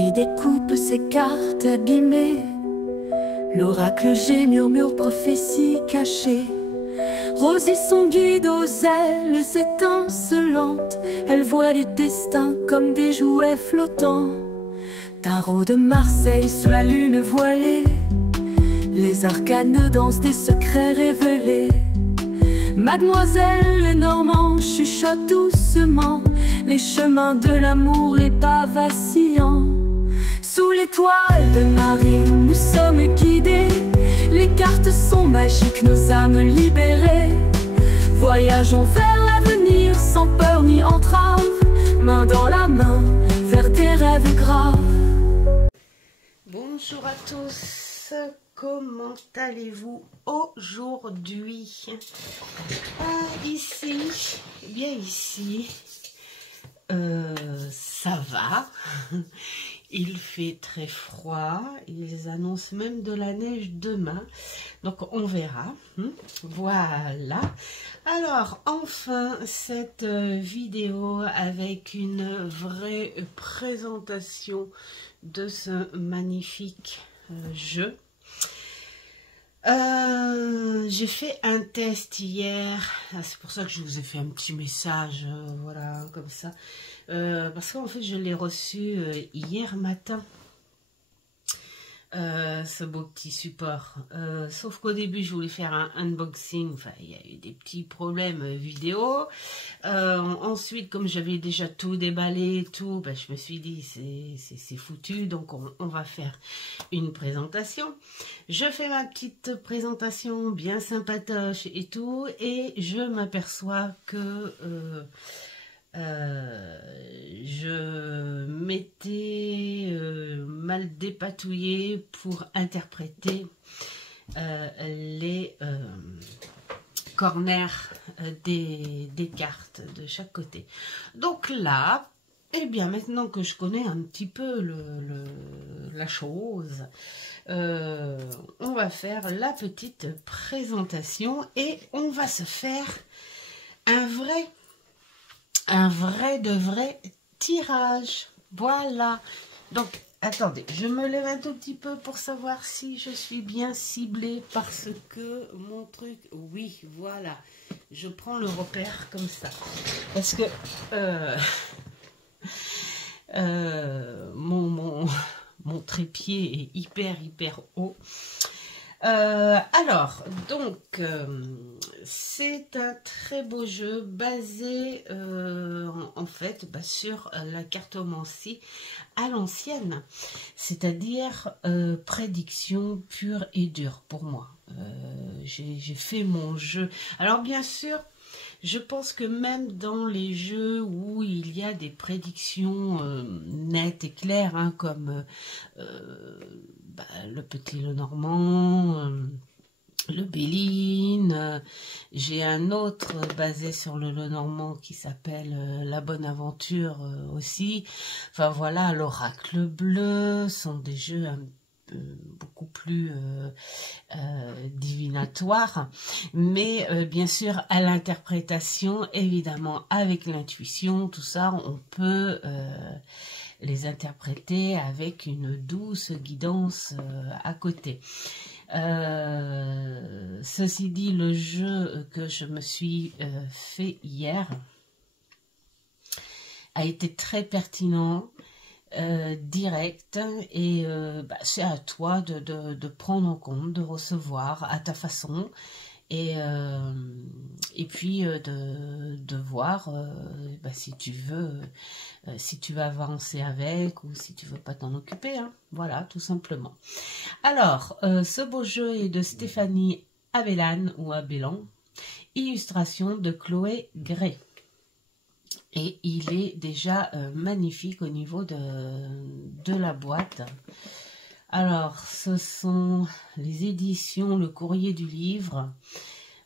Marie découpe ses cartes abîmées. L'oracle G murmure prophétie cachée. Rosie son guide aux ailes étincelantes. Elle voit les destins comme des jouets flottants. Tarot de Marseille sous la lune voilée. Les arcanes dansent des secrets révélés. Mademoiselle Lenormand chuchote doucement les chemins de l'amour, les pas vacillants. Sous l'étoile de Marie, nous sommes guidés. Les cartes sont magiques, nos âmes libérées. Voyageons vers l'avenir sans peur ni entrave, main dans la main vers des rêves graves. Bonjour à tous, comment allez-vous aujourd'hui? Ici, bien ici, ça va. Il fait très froid, ils annoncent même de la neige demain, donc on verra. Voilà. Alors enfin cette vidéo avec une vraie présentation de ce magnifique jeu. J'ai fait un test hier, c'est pour ça que je vous ai fait un petit message, voilà, comme ça, parce qu'en fait je l'ai reçu hier matin, ce beau petit support, sauf qu'au début je voulais faire un unboxing, enfin il y a eu des petits problèmes vidéo, ensuite comme j'avais déjà tout déballé et tout, ben, je me suis dit c'est foutu, donc on va faire une présentation. Je fais ma petite présentation bien sympatoche et tout, et je m'aperçois que je m'étais mal dépatouillée pour interpréter les corners des cartes de chaque côté. Donc là, eh bien maintenant que je connais un petit peu la chose, on va faire la petite présentation et on va se faire un vrai de vrai tirage. Voilà. Donc, attendez, je me lève un tout petit peu pour savoir si je suis bien ciblée parce que mon truc... Oui, voilà. Je prends le repère comme ça. Parce que... mon trépied est hyper haut. Alors, donc, c'est un très beau jeu basé en fait sur la cartomancie à l'ancienne, c'est-à-dire prédiction pure et dure pour moi. J'ai fait mon jeu. Alors bien sûr, je pense que même dans les jeux où il y a des prédictions nettes et claires, hein, comme le Petit Lenormand, le Béline, j'ai un autre basé sur le Lenormand qui s'appelle La Bonne Aventure aussi. Enfin voilà, l'Oracle Bleu sont des jeux beaucoup plus divinatoires, mais bien sûr à l'interprétation, évidemment avec l'intuition, tout ça on peut les interpréter avec une douce guidance à côté. Ceci dit, le jeu que je me suis fait hier a été très pertinent, direct, et c'est à toi de prendre en compte, de recevoir à ta façon, et puis de voir si tu veux avancer avec ou si tu veux pas t'en occuper, hein. Voilà, tout simplement. Alors, ce beau jeu est de Stéphanie Abellan ou Abellan, illustration de Chloé Gray. Et il est déjà magnifique au niveau de la boîte. Alors, ce sont les éditions Le Courrier du Livre.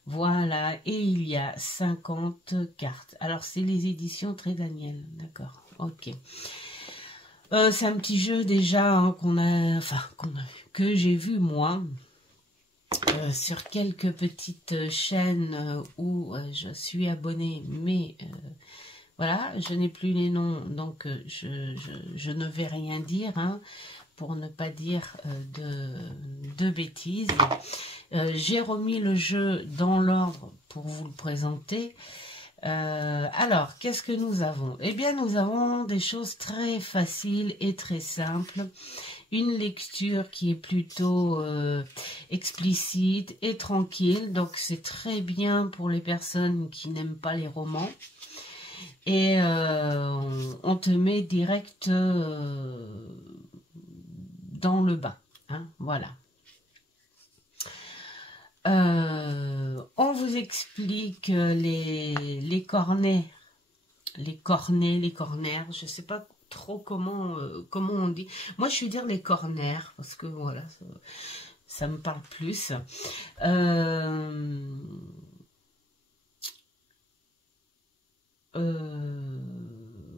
Voilà, et il y a 50 cartes. Alors, c'est les éditions Très Daniel, d'accord, ok. C'est un petit jeu déjà hein, que j'ai vu moi sur quelques petites chaînes où je suis abonnée, mais Voilà, je n'ai plus les noms, donc je ne vais rien dire, hein, pour ne pas dire de bêtises. J'ai remis le jeu dans l'ordre pour vous le présenter. Alors, qu'est-ce que nous avons? Eh bien, nous avons des choses très faciles et très simples. Une lecture qui est plutôt explicite et tranquille. Donc, c'est très bien pour les personnes qui n'aiment pas les romans. Et on te met direct dans le bain. Hein, voilà. On vous explique les cornets, les corners, je sais pas trop comment on dit. Moi, je vais dire les corners parce que voilà, ça me parle plus.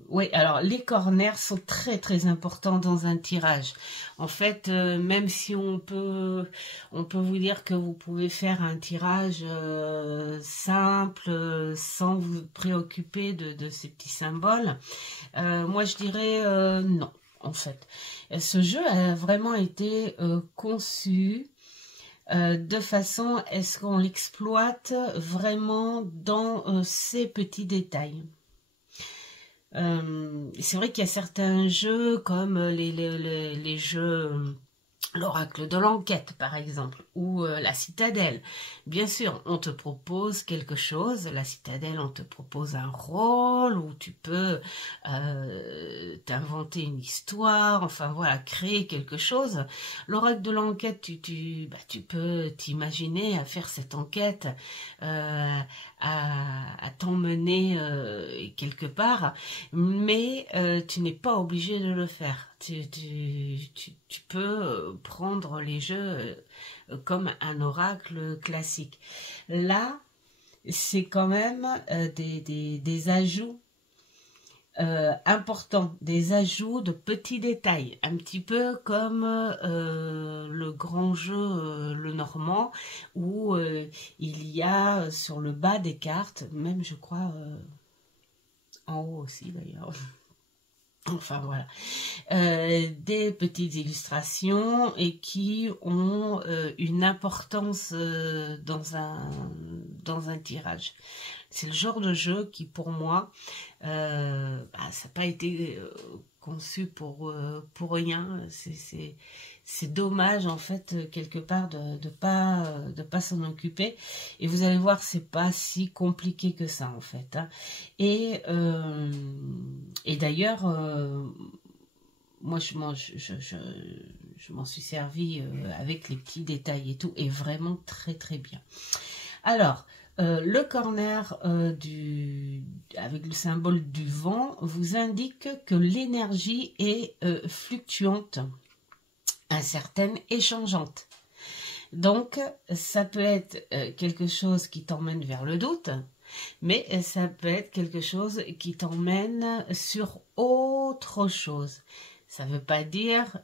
Oui, alors les corners sont très très importants dans un tirage. En fait, même si on peut vous dire que vous pouvez faire un tirage simple, sans vous préoccuper de ces petits symboles, moi je dirais non, en fait. Ce jeu a vraiment été conçu de façon à ce qu'on l'exploite vraiment dans ces petits détails. C'est vrai qu'il y a certains jeux comme les jeux l'oracle de l'enquête par exemple ou la citadelle. Bien sûr, on te propose quelque chose. La citadelle, on te propose un rôle où tu peux t'inventer une histoire, enfin voilà, créer quelque chose. L'oracle de l'enquête, tu peux t'imaginer à faire cette enquête, à t'emmener quelque part, mais tu n'es pas obligé de le faire. Tu peux prendre les jeux comme un oracle classique. Là, c'est quand même des ajouts importants, des ajouts de petits détails, un petit peu comme le grand jeu Le Normand, où il y a sur le bas des cartes, même je crois en haut aussi d'ailleurs. Enfin voilà, des petites illustrations et qui ont une importance dans un tirage. C'est le genre de jeu qui pour moi, ça n'a pas été conçu pour rien. C'est dommage en fait quelque part de pas s'en occuper. Et vous allez voir, c'est pas si compliqué que ça en fait. Hein. Et d'ailleurs, moi je m'en suis servi avec les petits détails et tout, et vraiment très très bien. Alors, le corner avec le symbole du vent vous indique que l'énergie est fluctuante, incertaine et changeante. Donc, ça peut être quelque chose qui t'emmène vers le doute, mais ça peut être quelque chose qui t'emmène sur autre chose. Ça ne veut pas dire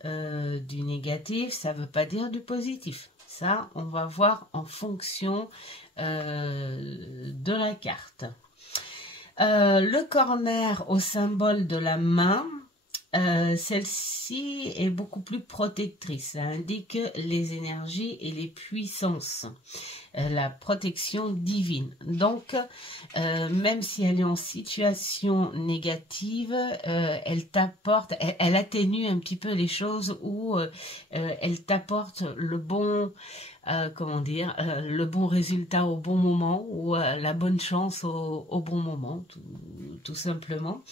du négatif, ça ne veut pas dire du positif. Ça, on va voir en fonction de la carte. Le corner au symbole de la main, celle-ci est beaucoup plus protectrice. Ça indique les énergies et les puissances, la protection divine. Donc, même si elle est en situation négative, elle t'apporte, elle atténue un petit peu les choses, ou elle t'apporte le bon, le bon résultat au bon moment, ou la bonne chance au bon moment, tout simplement.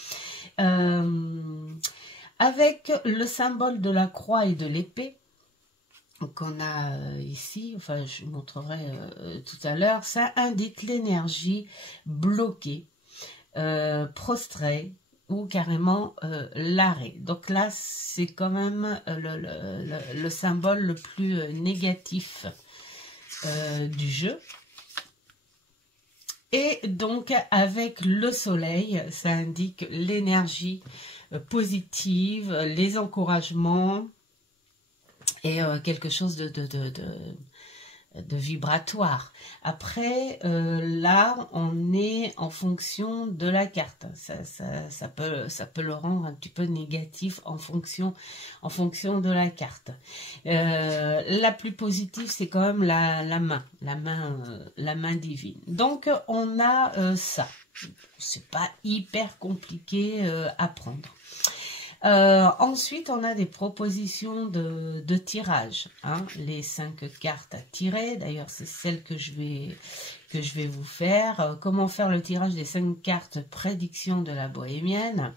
Avec le symbole de la croix et de l'épée qu'on a ici, enfin je vous montrerai tout à l'heure, ça indique l'énergie bloquée, prostrée ou carrément l'arrêt. Donc là, c'est quand même le symbole le plus négatif du jeu. Et donc avec le soleil, ça indique l'énergie positive, les encouragements et quelque chose vibratoire. Après, là, on est en fonction de la carte. Ça peut le rendre un petit peu négatif en fonction de la carte. La plus positive, c'est quand même la main divine. Donc, on a ça. C'est pas hyper compliqué à prendre. Ensuite, on a des propositions de tirage. Hein, les 5 cartes à tirer. D'ailleurs, c'est celle que je vais vous faire. Comment faire le tirage des 5 cartes prédiction de la bohémienne.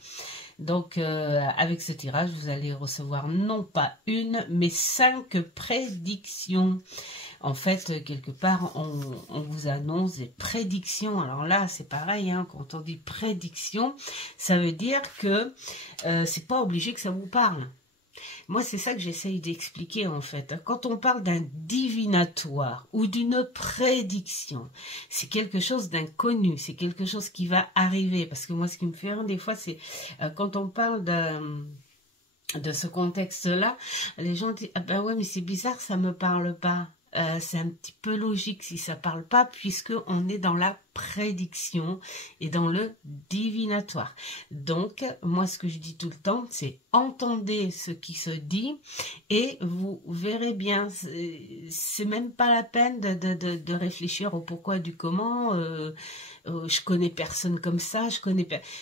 Donc, avec ce tirage, vous allez recevoir non pas une, mais 5 prédictions. En fait, quelque part, on vous annonce des prédictions. Alors là, c'est pareil, hein, quand on dit prédiction, ça veut dire que c'est pas obligé que ça vous parle. Moi, c'est ça que j'essaye d'expliquer, en fait. Quand on parle d'un divinatoire ou d'une prédiction, c'est quelque chose d'inconnu, c'est quelque chose qui va arriver. Parce que moi, ce qui me fait rire, des fois, c'est quand on parle de ce contexte-là, les gens disent « Ah ben ouais, mais c'est bizarre, ça me parle pas ». C'est un petit peu logique si ça parle pas, puisque on est dans la prédiction et dans le divinatoire. Donc, moi, ce que je dis tout le temps, c'est entendez ce qui se dit et vous verrez bien. C'est même pas la peine de réfléchir au pourquoi du comment. Je connais personne comme ça,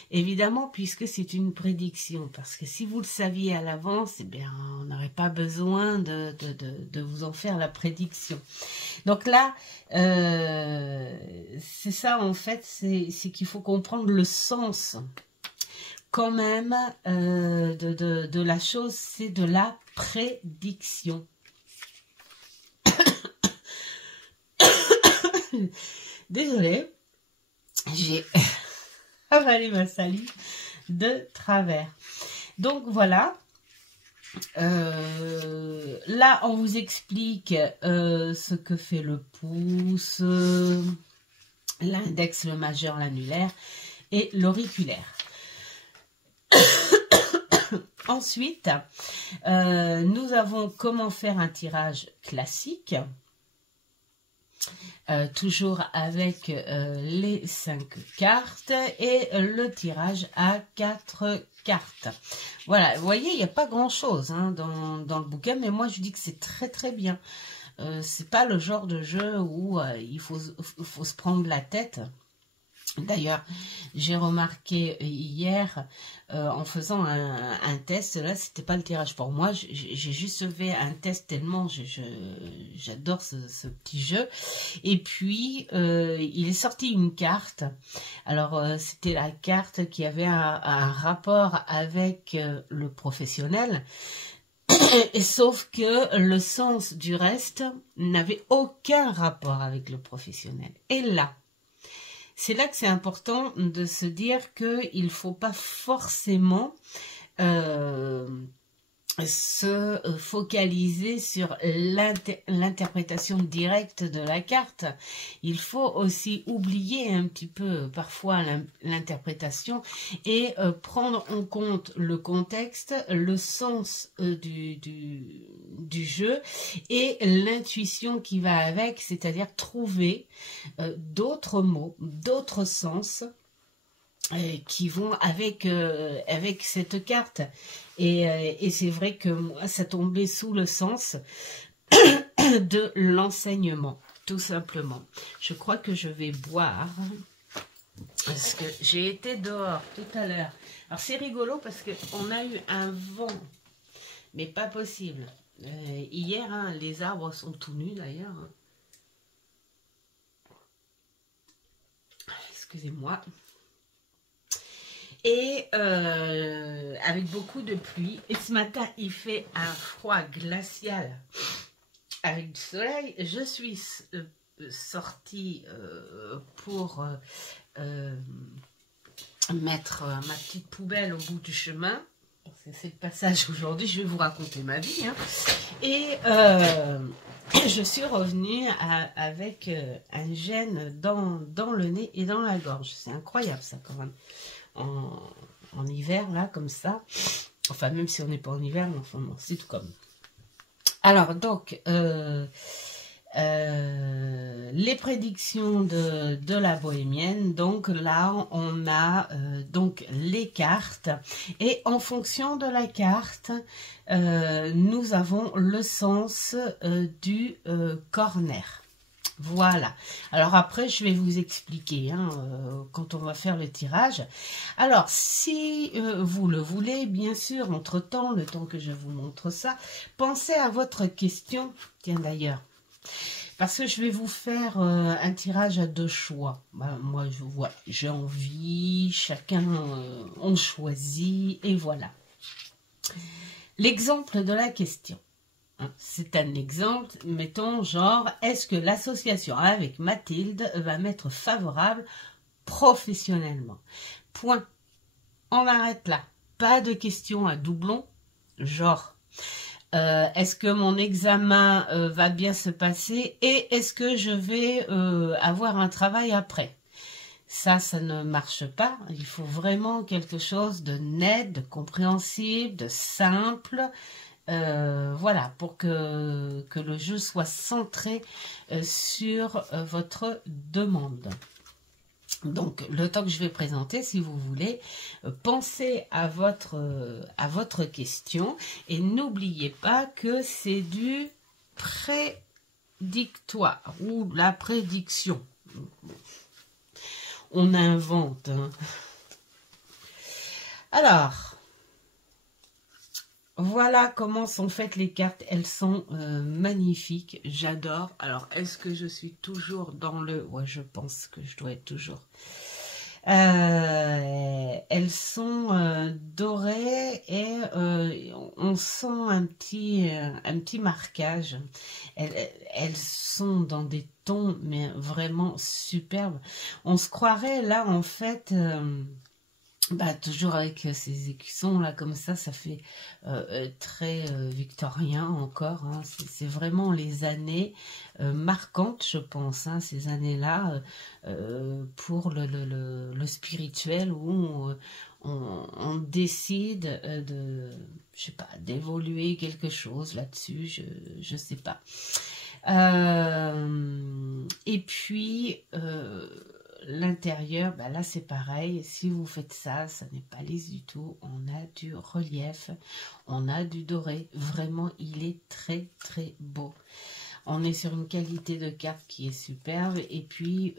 évidemment, puisque c'est une prédiction. Parce que si vous le saviez à l'avance, eh bien, on n'aurait pas besoin de vous en faire la prédiction. Donc là, c'est ça en fait, c'est qu'il faut comprendre le sens quand même de la chose, c'est de la prédiction. Désolée, j'ai avalé ma salive de travers. Donc voilà. Là, on vous explique ce que fait le pouce, l'index, le majeur, l'annulaire et l'auriculaire. Ensuite, nous avons comment faire un tirage classique. Toujours avec les 5 cartes et le tirage à 4 cartes. Voilà, vous voyez, il n'y a pas grand chose hein, dans le bouquin, mais moi je dis que c'est très très bien. C'est pas le genre de jeu où il faut se prendre la tête. D'ailleurs, j'ai remarqué hier, en faisant un test, là, c'était pas le tirage pour moi, j'ai juste fait un test tellement j'adore ce petit jeu. Et puis, il est sorti une carte. Alors, c'était la carte qui avait un rapport avec le professionnel. Et sauf que le sens du reste n'avait aucun rapport avec le professionnel. Et là, c'est là que c'est important de se dire qu'il ne faut pas forcément se focaliser sur l'interprétation directe de la carte. Il faut aussi oublier un petit peu parfois l'interprétation et prendre en compte le contexte, le sens du jeu et l'intuition qui va avec, c'est-à-dire trouver d'autres mots, d'autres sens qui vont avec cette carte. Et c'est vrai que moi, ça tombait sous le sens de l'enseignement, tout simplement. Je crois que je vais boire, parce que j'ai été dehors tout à l'heure. Alors c'est rigolo parce qu'on a eu un vent, mais pas possible. Hier, hein, les arbres sont tout nus d'ailleurs. Excusez-moi. Et avec beaucoup de pluie. Et ce matin, il fait un froid glacial avec du soleil. Je suis sortie pour mettre ma petite poubelle au bout du chemin. C'est le passage aujourd'hui, je vais vous raconter ma vie. Hein. Et je suis revenue avec un gène dans le nez et dans la gorge. C'est incroyable ça quand même. En hiver, là, comme ça. Enfin, même si on n'est pas en hiver, mais enfin, bon, c'est tout comme. Alors, donc, les prédictions de la bohémienne. Donc là, on a donc les cartes. Et en fonction de la carte, nous avons le sens du corner. Voilà. Alors après, je vais vous expliquer quand on va faire le tirage. Alors, si vous le voulez, bien sûr, entre-temps, le temps que je vous montre ça, pensez à votre question. Tiens, d'ailleurs, parce que je vais vous faire un tirage à 2 choix. Ben, moi, voilà, j'ai envie, chacun, on choisit, et voilà. L'exemple de la question. C'est un exemple, mettons genre, est-ce que l'association avec Mathilde va m'être favorable professionnellement? Point. On arrête là. Pas de questions à doublon, genre, est-ce que mon examen va bien se passer et est-ce que je vais avoir un travail après? Ça ne marche pas. Il faut vraiment quelque chose de net, de compréhensible, de simple. Voilà, pour que le jeu soit centré sur votre demande. Donc, le temps que je vais présenter, si vous voulez, pensez à votre question et n'oubliez pas que c'est du prédictoire ou la prédiction. On invente. Alors, voilà comment sont faites les cartes. Elles sont magnifiques. J'adore. Alors, est-ce que je suis toujours dans le... Ouais, je pense que je dois être toujours. Elles sont dorées et on sent un petit marquage. Elles sont dans des tons, mais vraiment superbes. On se croirait là, en fait... toujours avec ces écussons là comme ça fait très victorien encore. C'est vraiment les années marquantes, je pense, ces années-là pour le spirituel où on décide je sais pas, d'évoluer quelque chose là-dessus, je sais pas. Et puis l'intérieur, là c'est pareil, si vous faites ça n'est pas lisse du tout, on a du relief, on a du doré, vraiment il est très très beau. On est sur une qualité de carte qui est superbe et puis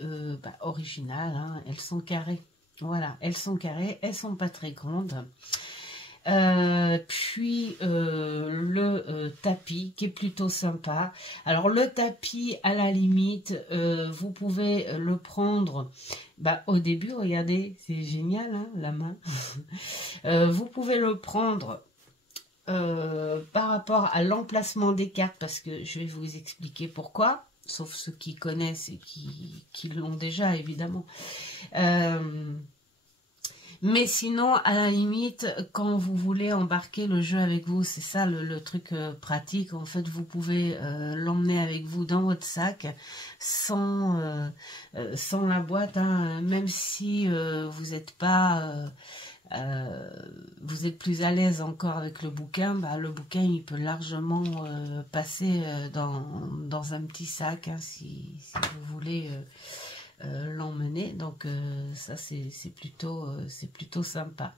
originale, elles sont carrées, voilà, elles sont carrées, elles sont pas très grandes. Puis le tapis qui est plutôt sympa. Alors le tapis, à la limite, vous pouvez le prendre au début, regardez, c'est génial, la main. Vous pouvez le prendre par rapport à l'emplacement des cartes, parce que je vais vous expliquer pourquoi, sauf ceux qui connaissent et qui l'ont déjà, évidemment. Mais sinon, à la limite, quand vous voulez embarquer le jeu avec vous, c'est ça le truc pratique. En fait, vous pouvez l'emmener avec vous dans votre sac sans la boîte, même si vous n'êtes pas... vous êtes plus à l'aise encore avec le bouquin, le bouquin il peut largement passer dans un petit sac si vous voulez... l'emmener, donc ça c'est plutôt sympa.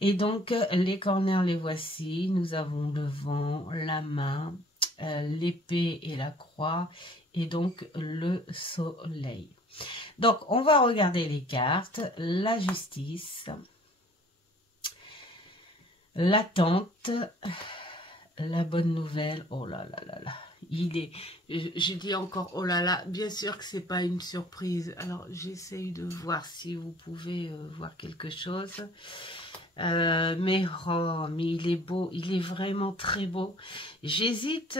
Et donc les corners, les voici. Nous avons le vent, la main, l'épée et la croix, et donc le soleil. Donc on va regarder les cartes. La justice, l'attente, la bonne nouvelle. Oh là là là là, il est, je dis encore oh là là, bien sûr que c'est pas une surprise. Alors j'essaye de voir si vous pouvez voir quelque chose, mais il est beau, il est vraiment très beau. J'hésite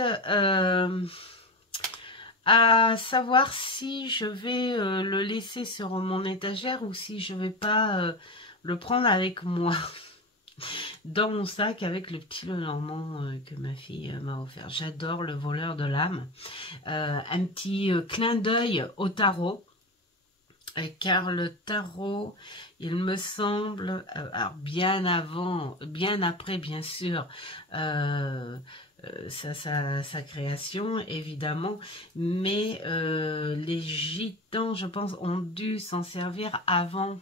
à savoir si je vais le laisser sur mon étagère ou si je vais pas le prendre avec moi dans mon sac avec le petit Lenormand que ma fille m'a offert. J'adore le voleur de l'âme. Un petit clin d'œil au tarot, car le tarot, il me semble, alors bien avant, bien après bien sûr, sa création, évidemment, mais les gitans, je pense, ont dû s'en servir avant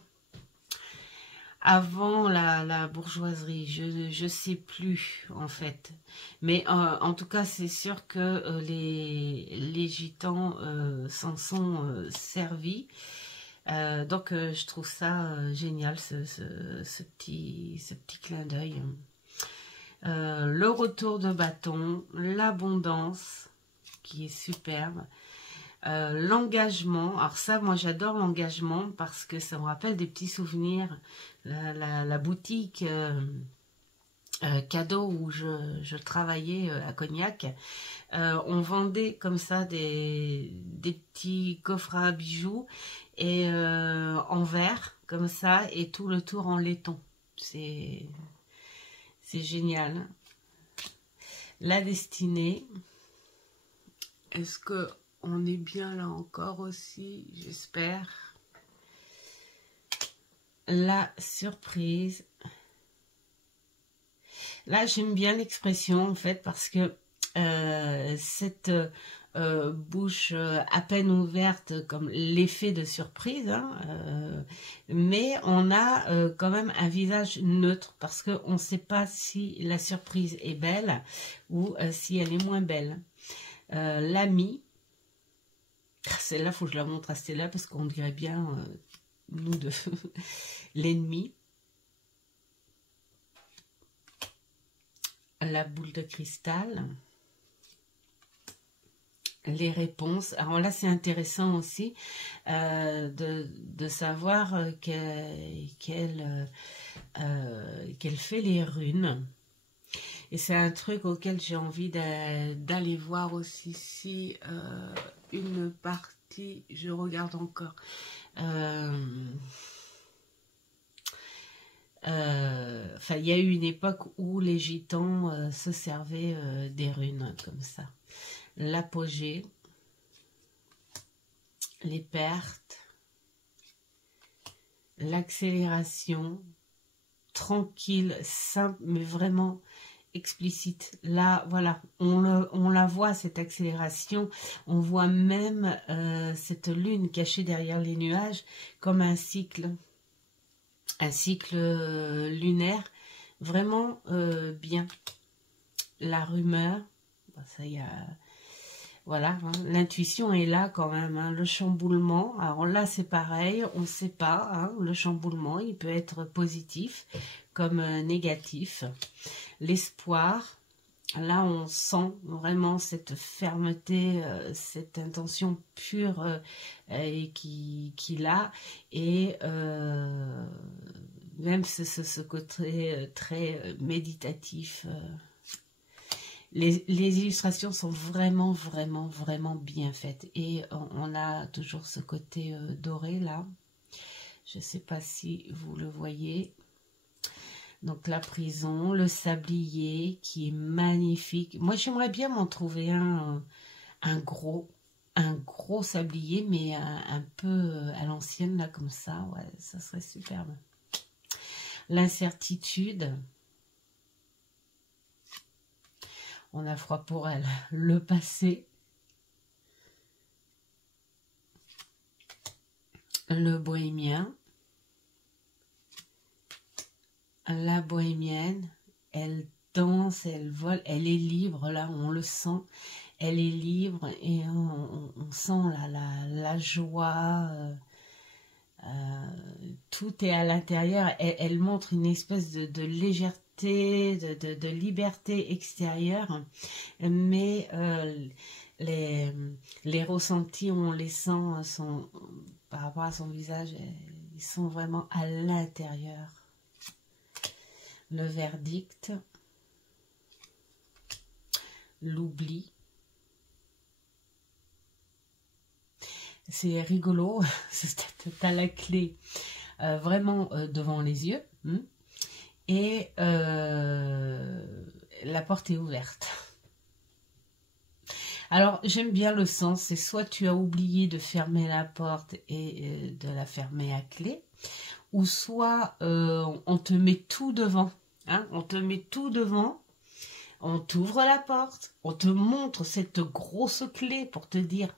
la bourgeoiserie, je sais plus en fait, mais en tout cas c'est sûr que les gitans s'en sont servis, donc je trouve ça génial ce petit clin d'œil. Le retour de bâton, l'abondance qui est superbe. L'engagement, alors ça moi j'adore l'engagement parce que ça me rappelle des petits souvenirs, la boutique cadeau où je travaillais à Cognac, on vendait comme ça des petits coffres à bijoux et en verre comme ça et tout le tour en laiton, c'est génial. La destinée, est-ce que on est bien là encore aussi, j'espère. La surprise. Là, j'aime bien l'expression, en fait, parce que cette bouche à peine ouverte, comme l'effet de surprise, hein, mais on a quand même un visage neutre, parce qu'on ne sait pas si la surprise est belle ou si elle est moins belle. L'ami. Celle-là, il faut que je la montre à Stella parce qu'on dirait bien, nous deux, l'ennemi. La boule de cristal. Les réponses. Alors là, c'est intéressant aussi de savoir qu'elle fait les runes. Et c'est un truc auquel j'ai envie d'aller voir aussi si... une partie, je regarde encore. Enfin, il y a eu une époque où les gitans se servaient des runes comme ça. L'apogée, les pertes, l'accélération, tranquille, simple, mais vraiment explicite. Là, voilà, on la voit, cette accélération. On voit même cette lune cachée derrière les nuages comme un cycle lunaire. Vraiment bien. La rumeur, ça y a... Voilà, hein, l'intuition est là quand même, hein, le chamboulement. Alors là, c'est pareil, on ne sait pas, hein, le chamboulement, il peut être positif comme négatif. L'espoir, là, on sent vraiment cette fermeté, cette intention pure qu'il a. Et même ce côté très méditatif. Les illustrations sont vraiment bien faites. Et on a toujours ce côté doré là. Je ne sais pas si vous le voyez. Donc la prison, le sablier qui est magnifique. Moi j'aimerais bien m'en trouver un gros sablier, mais un peu à l'ancienne là comme ça. Ouais, ça serait superbe. L'incertitude. On a froid pour elle. Le passé. Le bohémien. La bohémienne. Elle danse, elle vole. Elle est libre, là, on le sent. Elle est libre et on sent la joie. Tout est à l'intérieur. Elle montre une espèce de légèreté, de liberté extérieure, mais les ressentis, on les sent par rapport à son visage, ils sont vraiment à l'intérieur. Le verdict, l'oubli. C'est rigolo, t'as la clé vraiment devant les yeux. Et la porte est ouverte. Alors, j'aime bien le sens, c'est soit tu as oublié de fermer la porte et de la fermer à clé, ou soit on te met tout devant, hein, on te met tout devant, On t'ouvre la porte, on te montre cette grosse clé pour te dire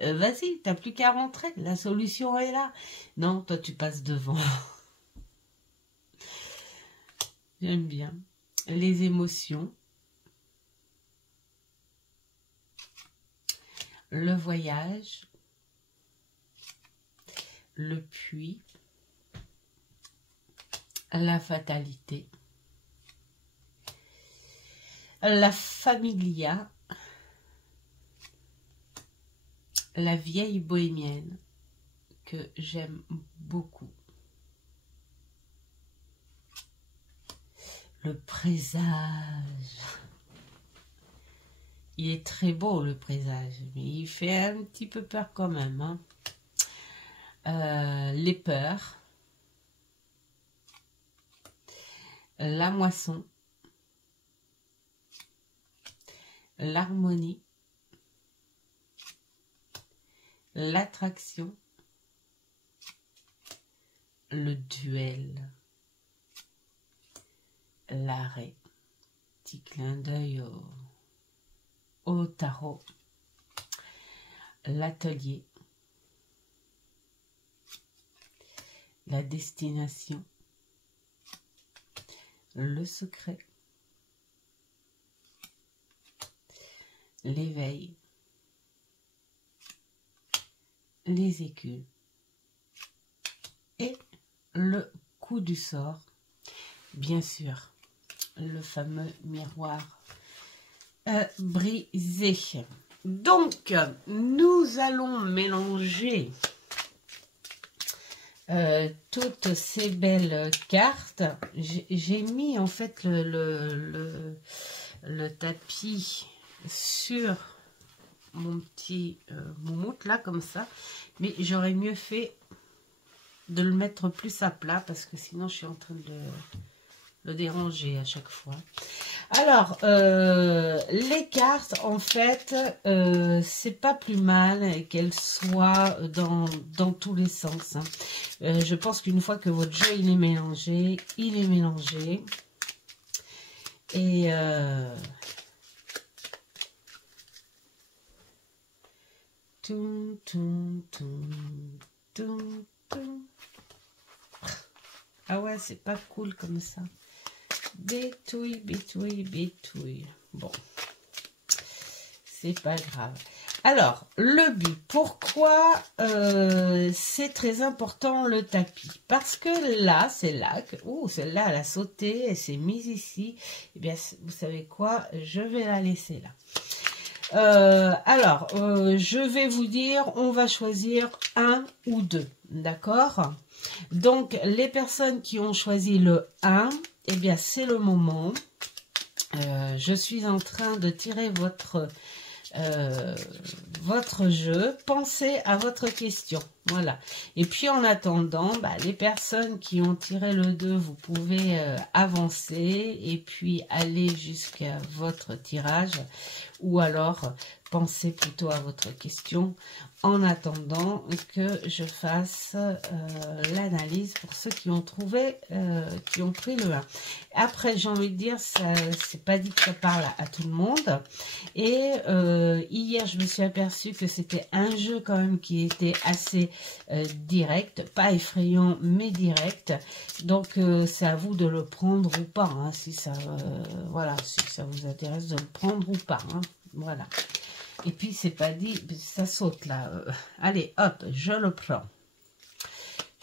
vas-y, t'as plus qu'à rentrer, la solution est là. Non, toi tu passes devant. J'aime bien. Les émotions. Le voyage. Le puits. La fatalité. La familia. La vieille bohémienne que j'aime beaucoup. Le présage. Il est très beau le présage, mais il fait un petit peu peur quand même. Hein. Les peurs. La moisson. L'harmonie. L'attraction, le duel, l'arrêt, petit clin d'œil au tarot, l'atelier, la destination, le secret, l'éveil, les écus et le coup du sort, bien sûr, le fameux miroir brisé. Donc, nous allons mélanger toutes ces belles cartes. J'ai mis en fait le tapis sur mon petit moumoute là comme ça, mais j'aurais mieux fait de le mettre plus à plat parce que sinon je suis en train de le déranger à chaque fois. Alors les cartes en fait c'est pas plus mal qu'elles soient dans tous les sens. Hein. Je pense qu'une fois que votre jeu il est mélangé et ah ouais, c'est pas cool comme ça. Bétouille, bétouille, bétouille. Bon, c'est pas grave. Alors, le but, pourquoi c'est très important le tapis? Parce que là, c'est là que... Ouh, celle-là, elle a sauté, elle s'est mise ici. Eh bien, vous savez quoi? Je vais la laisser là. Alors, je vais vous dire, on va choisir un ou deux, d'accord? Donc, les personnes qui ont choisi le 1, eh bien, c'est le moment. Je suis en train de tirer votre jeu. Pensez à votre question. Voilà. Et puis, en attendant, les personnes qui ont tiré le 2, vous pouvez avancer et puis aller jusqu'à votre tirage. Ou alors, pensez plutôt à votre question en attendant que je fasse l'analyse pour ceux qui ont trouvé, qui ont pris le 1. Après, j'ai envie de dire, c'est pas dit que ça parle à tout le monde. Et hier, je me suis aperçue que c'était un jeu quand même qui était assez direct, pas effrayant, mais direct. Donc, c'est à vous de le prendre ou pas, hein, si ça, voilà, si ça vous intéresse de le prendre ou pas, hein, voilà. Et puis, c'est pas dit, ça saute là. Allez, hop, je le prends.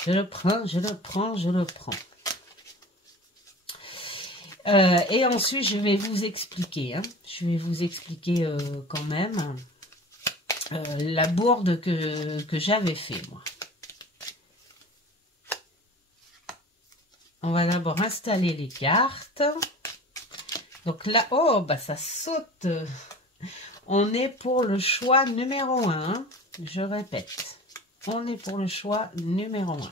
Je le prends, je le prends, je le prends. Et ensuite, je vais vous expliquer. Hein, je vais vous expliquer quand même la bourde que j'avais fait, moi. On va d'abord installer les cartes. Donc là, oh, bah ça saute. On est pour le choix numéro 1. Je répète. On est pour le choix numéro 1.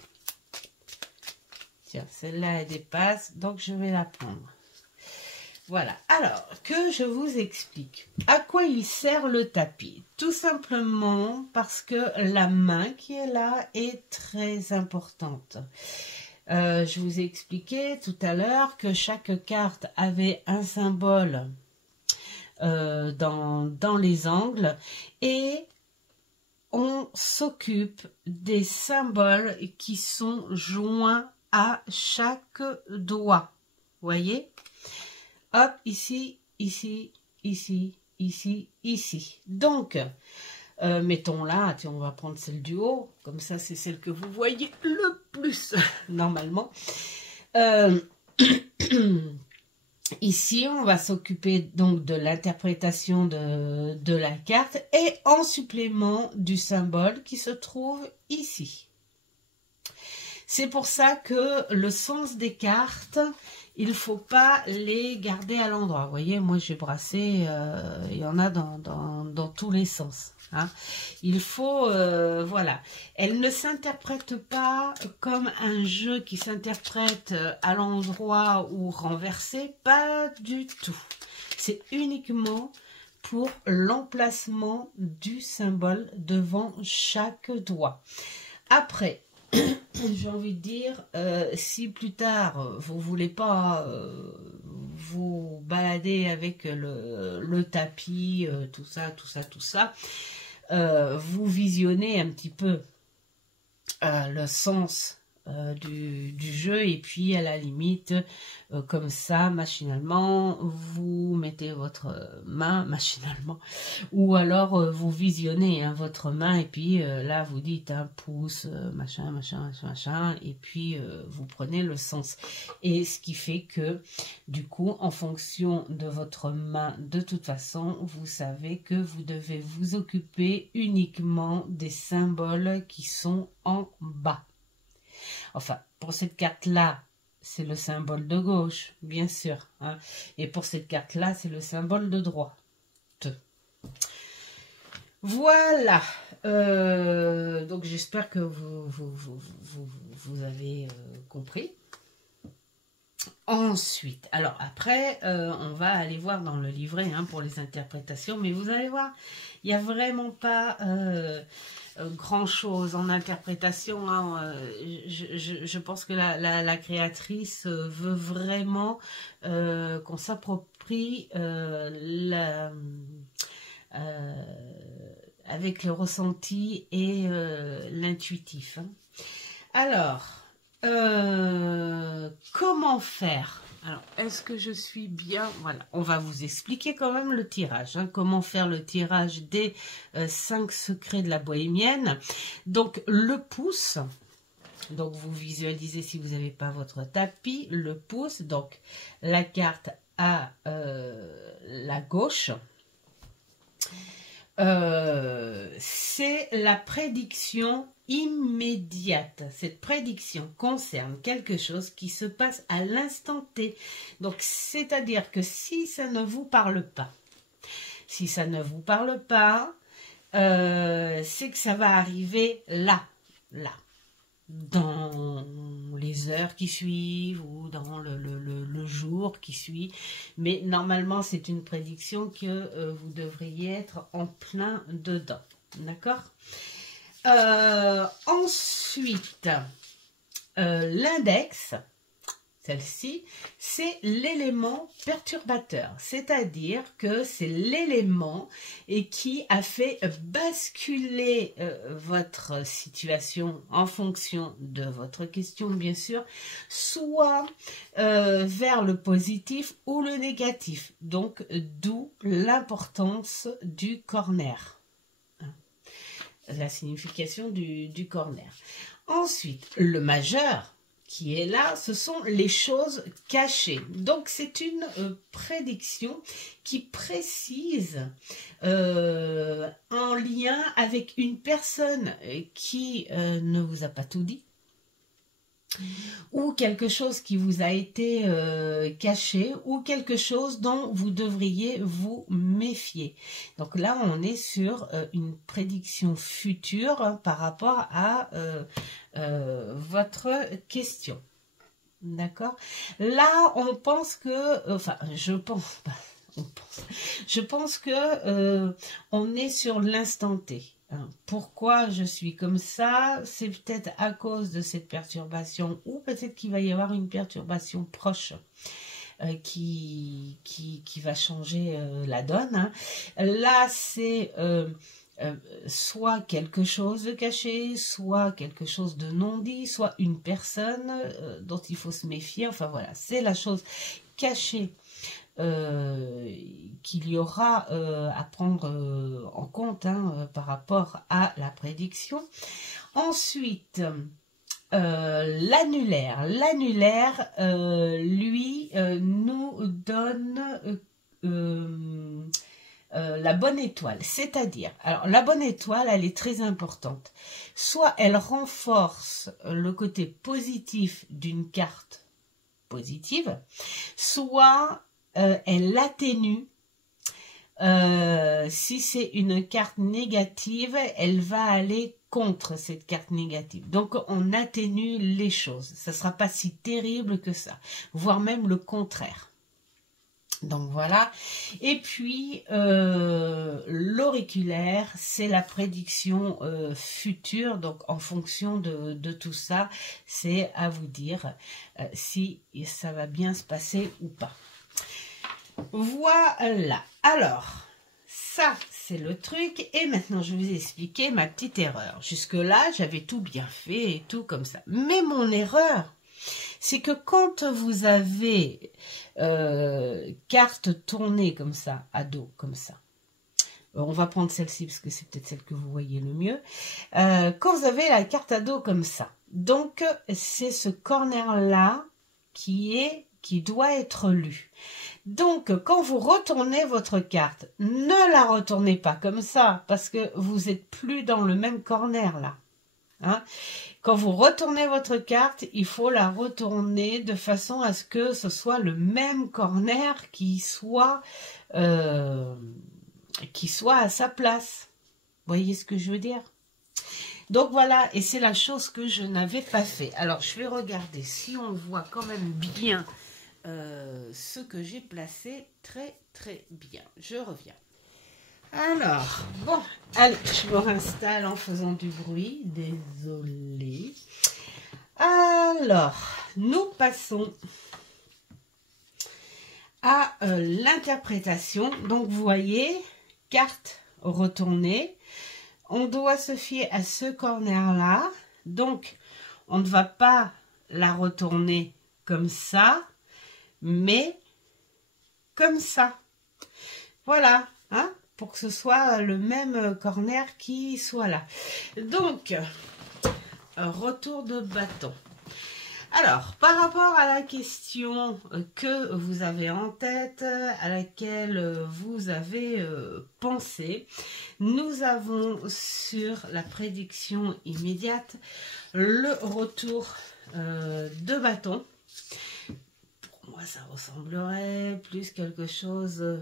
Tiens, celle-là, elle dépasse. Donc, je vais la prendre. Voilà. Alors, que je vous explique. À quoi il sert le tapis? Tout simplement parce que la main qui est là est très importante. Je vous ai expliqué tout à l'heure que chaque carte avait un symbole dans les angles et on s'occupe des symboles qui sont joints à chaque doigt. Voyez? Hop, ici, ici, ici, ici, ici. Donc, mettons là, tiens, on va prendre celle du haut, comme ça c'est celle que vous voyez le plus normalement. Ici, on va s'occuper donc de l'interprétation de la carte et en supplément du symbole qui se trouve ici. C'est pour ça que le sens des cartes, il ne faut pas les garder à l'endroit. Vous voyez, moi j'ai brassé, il y en a dans tous les sens. Hein. Il faut, voilà, elle ne s'interprète pas comme un jeu qui s'interprète à l'endroit ou renversé, pas du tout. C'est uniquement pour l'emplacement du symbole devant chaque doigt. Après, j'ai envie de dire, si plus tard vous voulez pas vous balader avec le tapis, tout ça, vous visionnez un petit peu le sens du jeu et puis à la limite comme ça machinalement vous mettez votre main machinalement ou alors vous visionnez hein, votre main et puis là vous dites un pouce machin et puis vous prenez le sens et ce qui fait que du coup en fonction de votre main de toute façon vous savez que vous devez vous occuper uniquement des symboles qui sont en bas. Enfin, pour cette carte-là, c'est le symbole de gauche, bien sûr. Hein. Et pour cette carte-là, c'est le symbole de droite. Voilà. Donc, j'espère que vous avez compris. Ensuite, alors après, on va aller voir dans le livret hein, pour les interprétations. Mais vous allez voir, il n'y a vraiment pas... grand chose en interprétation hein. Je pense que la créatrice veut vraiment qu'on s'approprie avec le ressenti et l'intuitif hein. Alors comment faire? Alors, est-ce que je suis bien? Voilà, on va vous expliquer quand même le tirage. Hein, comment faire le tirage des 5 secrets de la bohémienne. Donc, le pouce. Donc, vous visualisez si vous n'avez pas votre tapis. Le pouce. Donc, la carte à la gauche. C'est la prédiction immédiate. Cette prédiction concerne quelque chose qui se passe à l'instant T. Donc, c'est-à-dire que si ça ne vous parle pas, c'est que ça va arriver là, dans les heures qui suivent ou dans le jour qui suit. Mais normalement, c'est une prédiction que vous devriez être en plein dedans. D'accord ? Ensuite, l'index, celle-ci, c'est l'élément perturbateur. C'est-à-dire que c'est l'élément qui a fait basculer votre situation en fonction de votre question, bien sûr, soit vers le positif ou le négatif. Donc, d'où l'importance du corner. La signification du corner. Ensuite, le majeur qui est là, ce sont les choses cachées. Donc, c'est une prédiction qui précise en lien avec une personne qui ne vous a pas tout dit ou quelque chose qui vous a été caché ou quelque chose dont vous devriez vous méfier. Donc là, on est sur une prédiction future par rapport à votre question. D'accord? Là, on pense que... Enfin, je pense pas. Je pense que on est sur l'instant T. Pourquoi je suis comme ça? C'est peut-être à cause de cette perturbation ou peut-être qu'il va y avoir une perturbation proche. qui va changer la donne. Hein. Là, c'est soit quelque chose de caché, soit quelque chose de non dit, soit une personne dont il faut se méfier. Enfin voilà, c'est la chose cachée qu'il y aura à prendre en compte hein, par rapport à la prédiction. Ensuite, l'annulaire. L'annulaire, lui, nous donne la bonne étoile. C'est-à-dire, alors la bonne étoile, elle est très importante. Soit elle renforce le côté positif d'une carte positive, soit elle l'atténue. Si c'est une carte négative, elle va aller contre cette carte négative. Donc, on atténue les choses. Ça ne sera pas si terrible que ça, voire même le contraire. Donc, voilà. Et puis, l'auriculaire, c'est la prédiction future. Donc, en fonction de tout ça, c'est à vous dire si ça va bien se passer ou pas. Voilà. Alors, ça, c'est le truc. Et maintenant, je vais vous expliquer ma petite erreur. Jusque-là, j'avais tout bien fait et tout comme ça. Mais mon erreur, c'est que quand vous avez carte tournée comme ça, à dos, comme ça. On va prendre celle-ci parce que c'est peut-être celle que vous voyez le mieux. Quand vous avez la carte à dos comme ça. Donc, c'est ce corner-là qui doit être lu. Donc, quand vous retournez votre carte, ne la retournez pas comme ça, parce que vous n'êtes plus dans le même corner là. Hein? Quand vous retournez votre carte, il faut la retourner de façon à ce que ce soit le même corner qui soit à sa place. Vous voyez ce que je veux dire? Donc voilà, et c'est la chose que je n'avais pas fait. Alors, je vais regarder si on voit quand même bien ce que j'ai placé. Très très bien. Je reviens. Alors, bon, allez, je me réinstalle en faisant du bruit. Désolée. Alors, nous passons à l'interprétation. Donc, vous voyez, carte retournée. On doit se fier à ce corner-là. Donc, on ne va pas la retourner comme ça, mais comme ça. Voilà, hein, pour que ce soit le même corner qui soit là. Donc, retour de bâton. Alors, par rapport à la question que vous avez en tête, à laquelle vous avez pensé, nous avons sur la prédiction immédiate le retour de bâton. Pour moi, ça ressemblerait plus quelque chose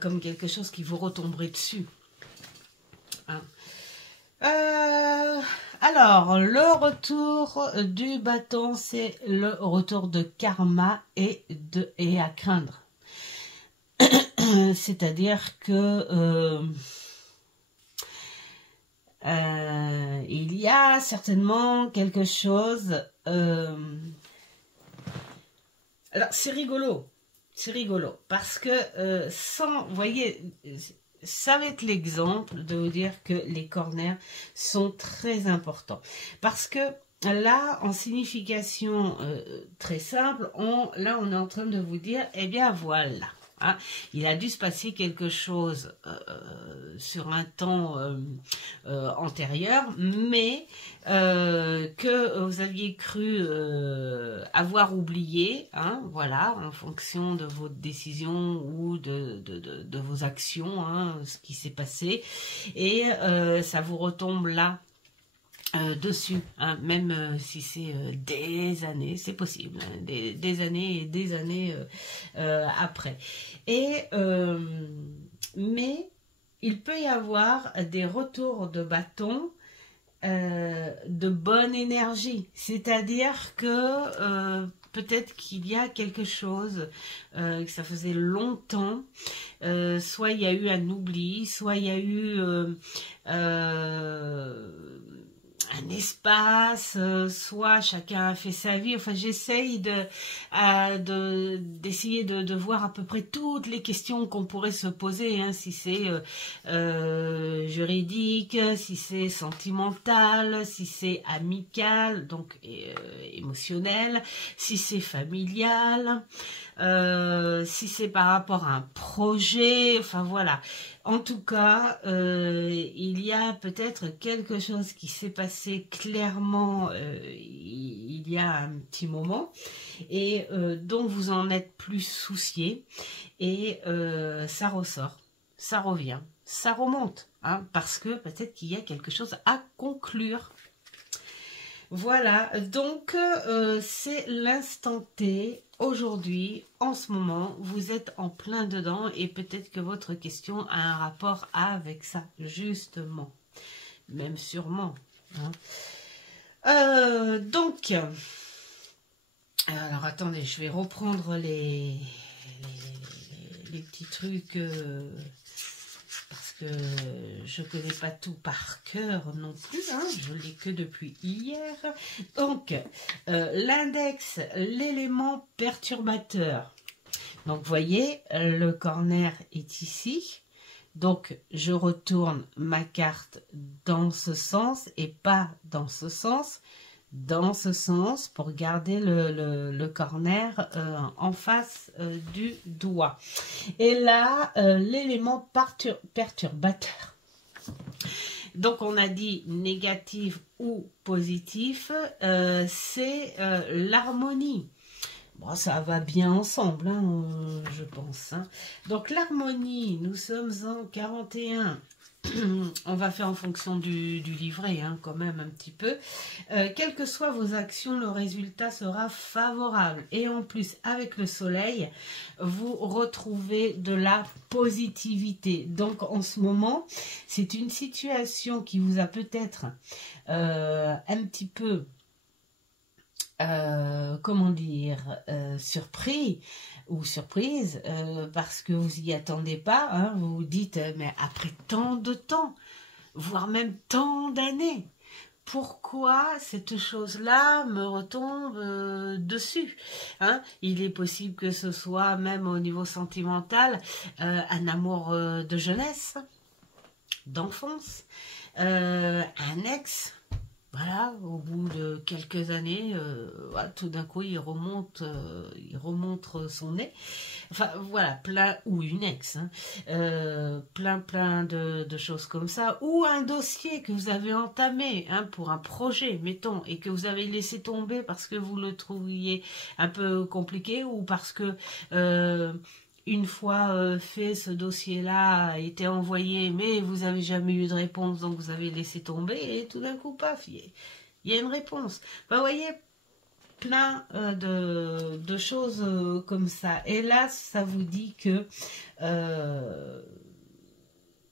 comme quelque chose qui vous retomberait dessus. Hein. Alors, le retour du bâton, c'est le retour de karma et à craindre. C'est-à-dire que il y a certainement quelque chose. Alors, c'est rigolo. C'est rigolo. Parce que vous voyez, ça va être l'exemple de vous dire que les corners sont très importants. Parce que là, en signification très simple, là, on est en train de vous dire, eh bien, voilà. Hein, il a dû se passer quelque chose sur un temps antérieur, mais que vous aviez cru avoir oublié, hein, voilà, en fonction de votre décision ou de vos actions, hein, ce qui s'est passé, et ça vous retombe là. Dessus, hein, même si c'est des années, c'est possible, hein, des années et des années après. Et mais il peut y avoir des retours de bâton de bonne énergie, c'est-à-dire que peut-être qu'il y a quelque chose que ça faisait longtemps, soit il y a eu un oubli, soit il y a eu un espace, soit chacun a fait sa vie. Enfin, j'essaye d'essayer de voir à peu près toutes les questions qu'on pourrait se poser, hein, si c'est juridique, si c'est sentimental, si c'est amical, donc émotionnel, si c'est familial, si c'est par rapport à un projet, enfin voilà. En tout cas, il y a peut-être quelque chose qui s'est passé clairement il y a un petit moment et dont vous en êtes plus soucié et ça ressort, ça revient, ça remonte, hein, parce que peut-être qu'il y a quelque chose à conclure. Voilà, donc c'est l'instant T. Aujourd'hui, en ce moment, vous êtes en plein dedans et peut-être que votre question a un rapport avec ça, justement. Même sûrement. Hein. Donc, alors attendez, je vais reprendre les petits trucs... parce que je ne connais pas tout par cœur non plus, hein, je l'ai que depuis hier. Donc, l'index, l'élément perturbateur. Donc, vous voyez, le corner est ici. Donc, je retourne ma carte dans ce sens et pas dans ce sens. Dans ce sens pour garder le corner en face du doigt. Et là, l'élément perturbateur. Donc, on a dit négatif ou positif, c'est l'harmonie. Bon, ça va bien ensemble, hein, je pense. Hein. Donc, l'harmonie, nous sommes en 41. On va faire en fonction du livret, hein, quand même un petit peu. Quelles que soient vos actions, le résultat sera favorable. Et en plus, avec le soleil, vous retrouvez de la positivité. Donc, en ce moment, c'est une situation qui vous a peut-être un petit peu... comment dire, surpris ou surprise, parce que vous n'y attendez pas, hein, vous vous dites, mais après tant de temps, voire même tant d'années, pourquoi cette chose-là me retombe dessus, hein? Il est possible que ce soit, même au niveau sentimental, un amour de jeunesse, d'enfance, un ex. Voilà, au bout de quelques années, voilà, tout d'un coup, il remonte son nez. Enfin, voilà, plein, ou une ex, hein, plein de choses comme ça. Ou un dossier que vous avez entamé, hein, pour un projet, mettons, et que vous avez laissé tomber parce que vous le trouviez un peu compliqué ou parce que... une fois fait, ce dossier-là a été envoyé, mais vous n'avez jamais eu de réponse, donc vous avez laissé tomber, et tout d'un coup, paf, il y a une réponse. Enfin, vous voyez, plein de choses comme ça. Et là, ça vous dit que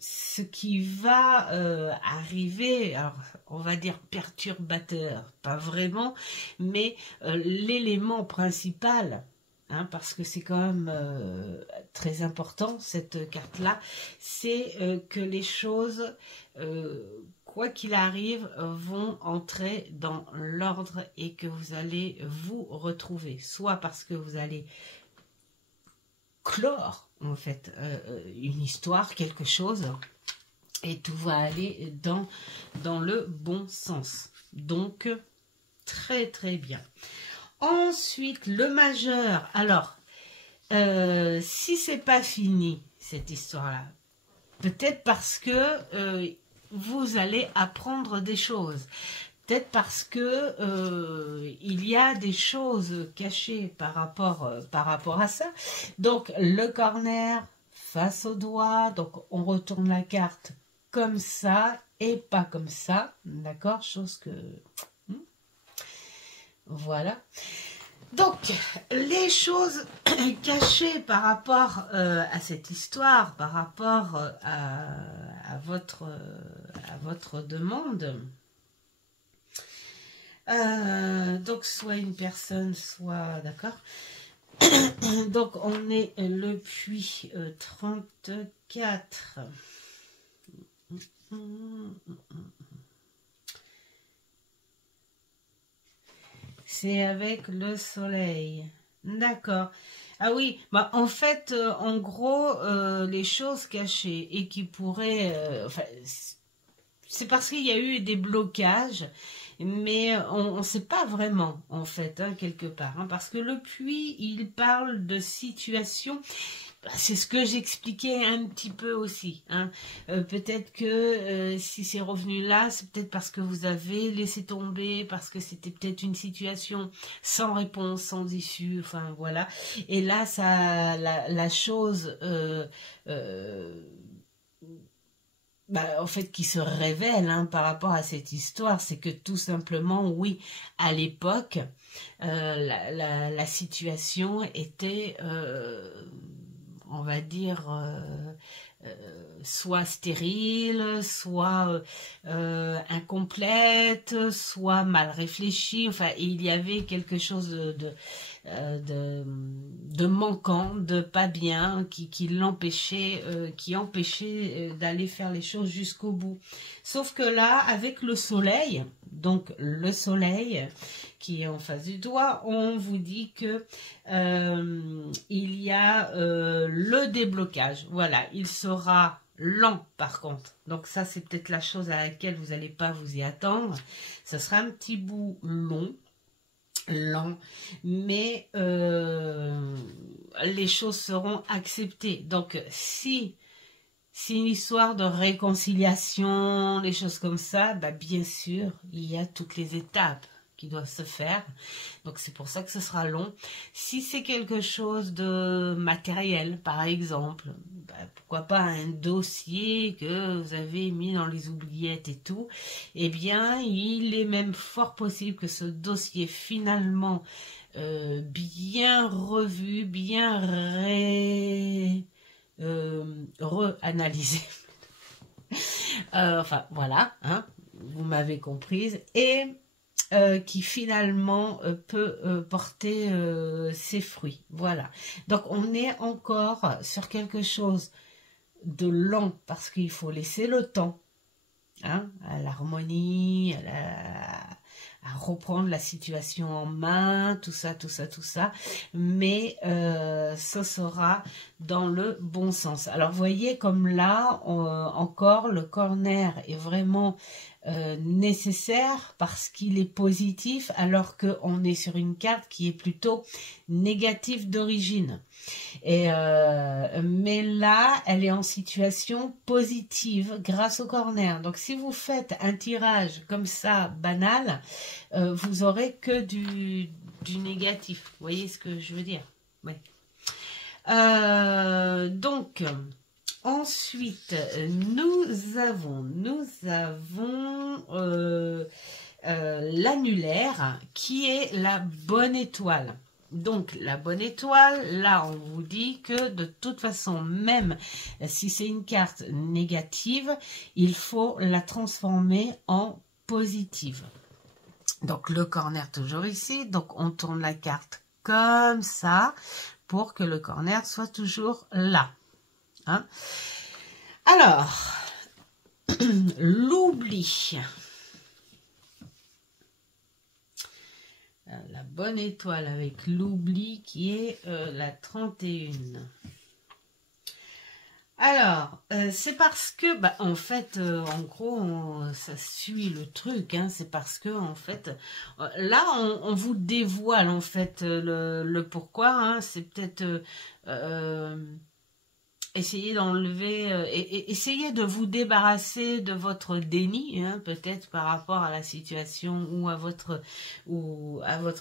ce qui va arriver, alors on va dire perturbateur, pas vraiment, mais l'élément principal... Hein, parce que c'est quand même très important, cette carte-là, c'est que les choses, quoi qu'il arrive, vont entrer dans l'ordre et que vous allez vous retrouver. Soit parce que vous allez clore, en fait, une histoire, quelque chose, et tout va aller dans le bon sens. Donc, très très bien. Ensuite, le majeur. Alors, si c'est pas fini, cette histoire-là, peut-être parce que vous allez apprendre des choses. Peut-être parce que il y a des choses cachées par rapport à ça. Donc, le corner face au doigt. Donc, on retourne la carte comme ça et pas comme ça. D'accord? Chose que... Voilà. Donc, les choses cachées par rapport à cette histoire, par rapport à votre demande, donc soit une personne, soit... D'accord. Donc, on est le puits 34. C'est avec le soleil. D'accord. Ah oui, bah en fait, en gros, les choses cachées et qui pourraient... enfin, c'est parce qu'il y a eu des blocages, mais on ne sait pas vraiment, en fait, hein, quelque part. Hein, parce que le puits, il parle de situation... C'est ce que j'expliquais un petit peu aussi. Hein. Peut-être que si c'est revenu là, c'est peut-être parce que vous avez laissé tomber, parce que c'était peut-être une situation sans réponse, sans issue, enfin voilà. Et là, ça, la chose, en fait, qui se révèle hein, par rapport à cette histoire, c'est que tout simplement, oui, à l'époque, la situation était... on va dire, soit stérile, soit incomplète, soit mal réfléchie. Enfin, il y avait quelque chose de manquant, de pas bien, qui l'empêchait, qui empêchait d'aller faire les choses jusqu'au bout. Sauf que là, avec le soleil, donc le soleil qui est en face du doigt, on vous dit que il y a le déblocage. Voilà, il sera lent par contre. Donc ça, c'est peut-être la chose à laquelle vous n'allez pas vous y attendre. Ça sera un petit bout long, mais les choses seront acceptées. Donc si c'est une histoire de réconciliation, des choses comme ça, bah bien sûr, il y a toutes les étapes qui doivent se faire. Donc c'est pour ça que ce sera long. Si c'est quelque chose de matériel, par exemple, bah, pourquoi pas un dossier que vous avez mis dans les oubliettes et tout, eh bien, il est même fort possible que ce dossier finalement bien revu, bien re-analysé. Enfin, voilà, hein, vous m'avez comprise. Et qui finalement peut porter ses fruits. Voilà. Donc on est encore sur quelque chose de lent parce qu'il faut laisser le temps hein, à l'harmonie, à reprendre la situation en main, tout ça. Mais ce sera dans le bon sens. Alors, vous voyez, comme là, encore, le corner est vraiment nécessaire parce qu'il est positif, alors qu'on est sur une carte qui est plutôt négative d'origine. Mais là, elle est en situation positive grâce au corner. Donc, si vous faites un tirage comme ça, banal, vous aurez que du négatif. Vous voyez ce que je veux dire? Ouais. Donc, ensuite, nous avons l'annulaire qui est la bonne étoile. Donc, la bonne étoile, là, on vous dit que de toute façon, même si c'est une carte négative, il faut la transformer en positive. Donc, le corner toujours ici. Donc, on tourne la carte comme ça pour que le corner soit toujours là. Hein? Alors, l'oubli. La bonne étoile avec l'oubli qui est la 31. Alors, c'est parce que, bah, en fait, en gros, ça suit le truc, hein, c'est parce que, en fait, là, on vous dévoile, en fait, le pourquoi, hein, c'est peut-être... essayez d'enlever, essayez de vous débarrasser de votre déni, hein, peut-être par rapport à la situation ou à votre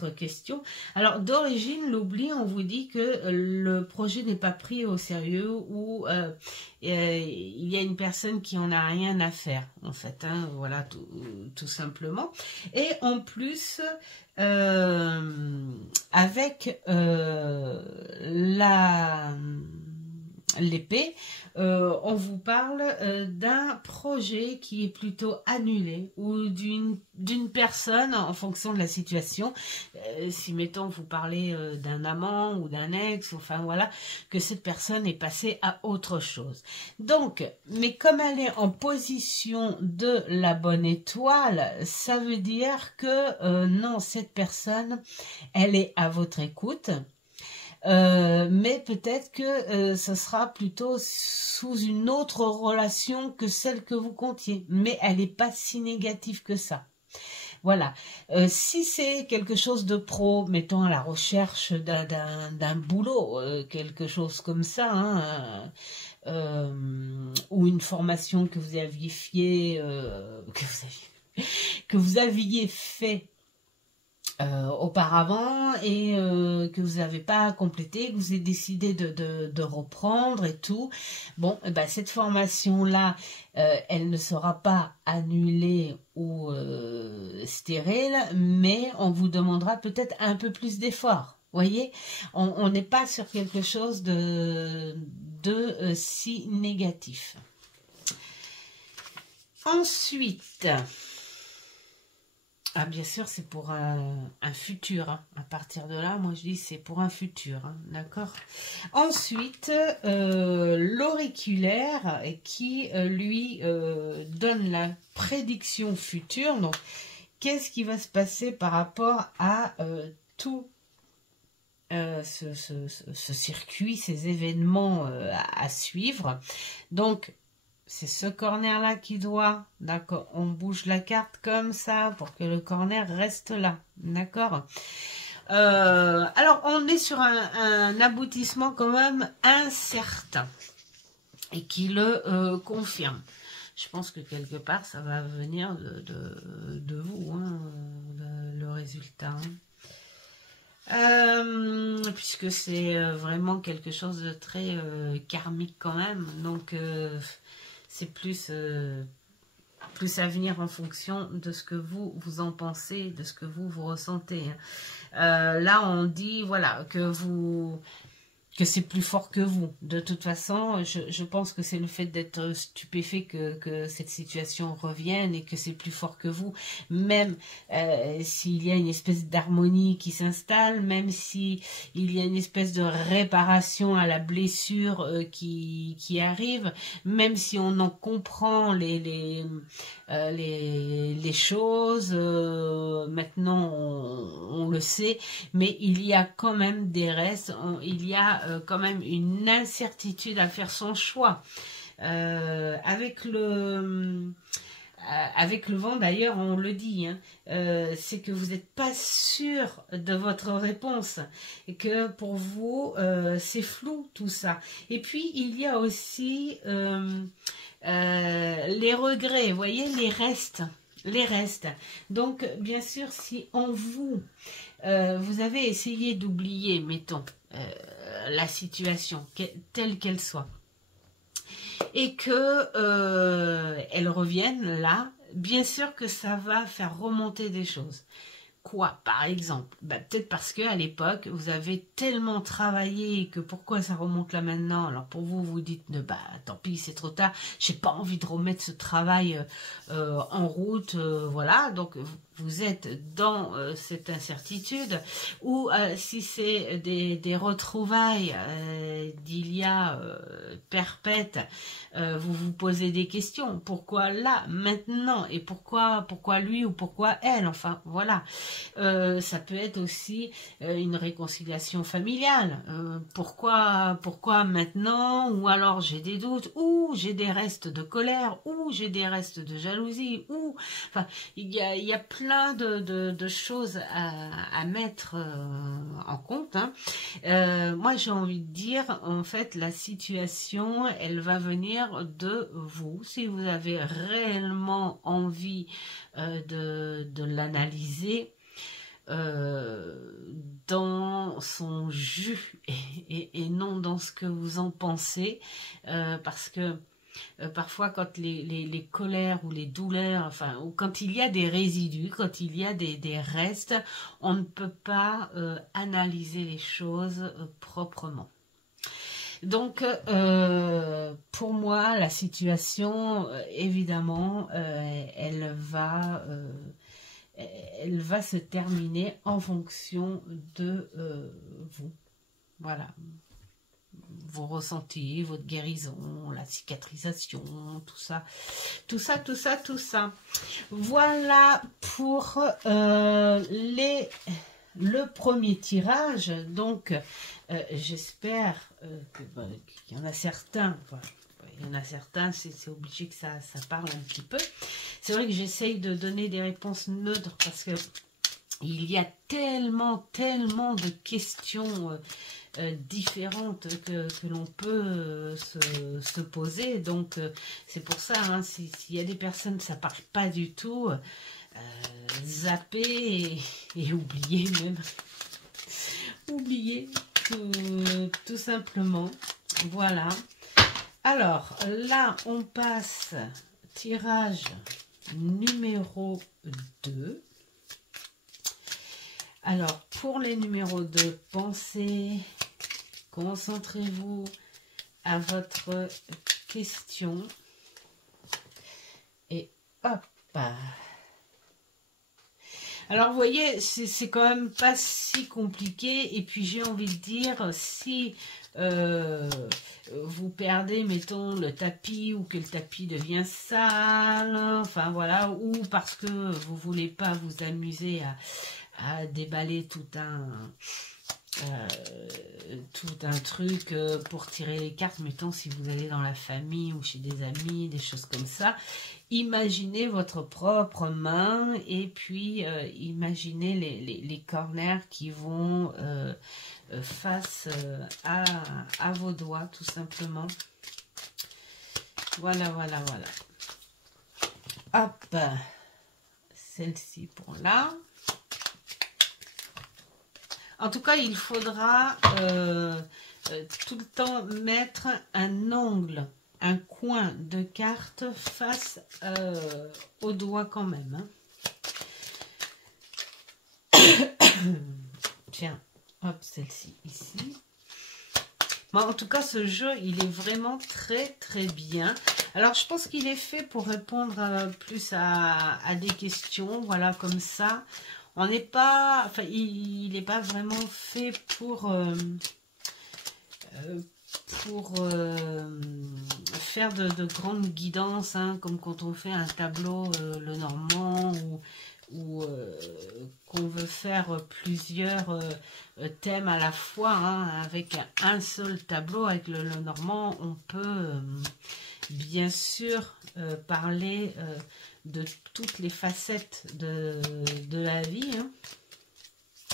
question. Alors d'origine, l'oubli, on vous dit que le projet n'est pas pris au sérieux ou il y a une personne qui en a rien à faire, en fait, hein, voilà, tout simplement. Et en plus, avec l'épée, on vous parle d'un projet qui est plutôt annulé ou d'une personne en fonction de la situation. Si mettons vous parlez d'un amant ou d'un ex, enfin voilà, que cette personne est passée à autre chose. Donc, mais comme elle est en position de la bonne étoile, ça veut dire que non, cette personne, elle est à votre écoute. Mais peut-être que ce sera plutôt sous une autre relation que celle que vous comptiez. Mais elle n'est pas si négative que ça. Voilà. Si c'est quelque chose de pro, mettons à la recherche d'un boulot, quelque chose comme ça, hein, ou une formation que vous aviez que vous aviez fait auparavant et que vous n'avez pas complété, que vous avez décidé de reprendre et tout. Bon, eh ben, cette formation-là, elle ne sera pas annulée ou stérile, mais on vous demandera peut-être un peu plus d'efforts. Voyez, on n'est pas sur quelque chose de si négatif. Ensuite... Ah, bien sûr, c'est pour un futur. Hein. À partir de là, moi je dis c'est pour un futur. Hein. D'accord. Ensuite, l'auriculaire qui, lui, donne la prédiction future. Donc, qu'est-ce qui va se passer par rapport à tout ce circuit, ces événements à suivre. Donc, c'est ce corner-là qui doit, d'accord, on bouge la carte comme ça pour que le corner reste là, d'accord. Alors, on est sur un aboutissement quand même incertain et qui le confirme. Je pense que quelque part, ça va venir de vous, hein, le résultat. Puisque c'est vraiment quelque chose de très karmique quand même, donc... c'est plus à venir en fonction de ce que vous en pensez, de ce que vous ressentez. Là, on dit, voilà, que c'est plus fort que vous. De toute façon, je pense que c'est le fait d'être stupéfait que cette situation revienne et que c'est plus fort que vous. Même s'il y a une espèce d'harmonie qui s'installe, même s'il y a une espèce de réparation à la blessure qui arrive, même si on en comprend les choses, maintenant on le sait, mais il y a quand même des restes, il y a quand même une incertitude à faire son choix. Avec le vent, d'ailleurs, on le dit, hein, c'est que vous n'êtes pas sûr de votre réponse et que pour vous, c'est flou tout ça. Et puis, il y a aussi les regrets, vous voyez, les restes. Donc, bien sûr, si en vous, vous avez essayé d'oublier, mettons, la situation, telle qu'elle soit, et que elle revienne là, bien sûr que ça va faire remonter des choses. Quoi, par exemple? Peut-être parce qu'à l'époque, vous avez tellement travaillé que pourquoi ça remonte là maintenant? Alors pour vous, vous dites, tant pis, c'est trop tard, j'ai pas envie de remettre ce travail en route, voilà, donc vous êtes dans cette incertitude, ou si c'est des retrouvailles d'il y a perpète, vous vous posez des questions, pourquoi là, maintenant, et pourquoi lui ou pourquoi elle, enfin voilà. Ça peut être aussi une réconciliation familiale, pourquoi maintenant, ou alors j'ai des doutes, ou j'ai des restes de colère, ou j'ai des restes de jalousie, ou enfin il y a plein de choses à mettre en compte, hein. Moi j'ai envie de dire, en fait la situation elle va venir de vous, si vous avez réellement envie de l'analyser dans son jus et non dans ce que vous en pensez, parce que parfois quand les colères ou les douleurs, enfin, ou quand il y a des résidus, quand il y a des restes, on ne peut pas analyser les choses proprement. Donc, pour moi, la situation, évidemment, elle va se terminer en fonction de vous. Voilà. Vos ressentis, votre guérison, la cicatrisation, tout ça. Tout ça, tout ça, tout ça. Voilà pour le premier tirage. Donc, j'espère qu'il y en a certains. Enfin, il y en a certains, c'est obligé que ça parle un petit peu. C'est vrai que j'essaye de donner des réponses neutres parce que il y a tellement de questions différentes que l'on peut se poser. Donc, c'est pour ça, hein, s'il y a des personnes, ça ne parle pas du tout, zappez et oubliez même. Oubliez tout simplement. Voilà. Alors, là, on passe tirage numéro 2. Alors, pour les numéros 2, pensez, concentrez-vous à votre question. Et hop. Alors, vous voyez, c'est quand même pas si compliqué. Et puis, j'ai envie de dire, si vous perdez, mettons, le tapis ou que le tapis devient sale, enfin voilà, ou parce que vous voulez pas vous amuser à déballer tout un truc pour tirer les cartes, mettons si vous allez dans la famille ou chez des amis, des choses comme ça. Imaginez votre propre main et puis imaginez les corners qui vont face à vos doigts, tout simplement. Voilà, voilà, voilà. Hop, celle-ci pour là. En tout cas, il faudra tout le temps mettre un angle, un coin de carte face au doigt quand même. Hein. Tiens, hop, celle-ci ici. Bon, en tout cas, ce jeu, il est vraiment très bien. Alors, je pense qu'il est fait pour répondre plus à des questions, voilà, comme ça. On n'est pas, enfin, il n'est pas vraiment fait pour faire de grandes guidances, hein, comme quand on fait un tableau le normand ou qu'on veut faire plusieurs thèmes à la fois, hein, avec un seul tableau. Avec le normand, on peut bien sûr parler de toutes les facettes de la vie, hein.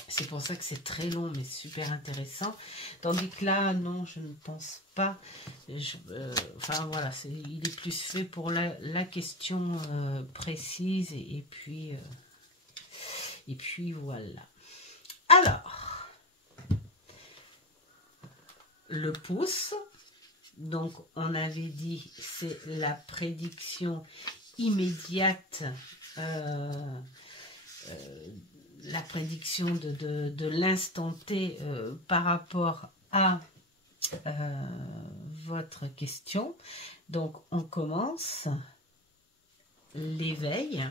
C'est pour ça que c'est très long mais super intéressant, tandis que là non, je ne pense pas. Enfin voilà, il est plus fait pour la question précise et puis voilà. Alors, le pouce, donc on avait dit c'est la prédiction immédiate, la prédiction de l'instant T par rapport à votre question. Donc on commence. L'éveil.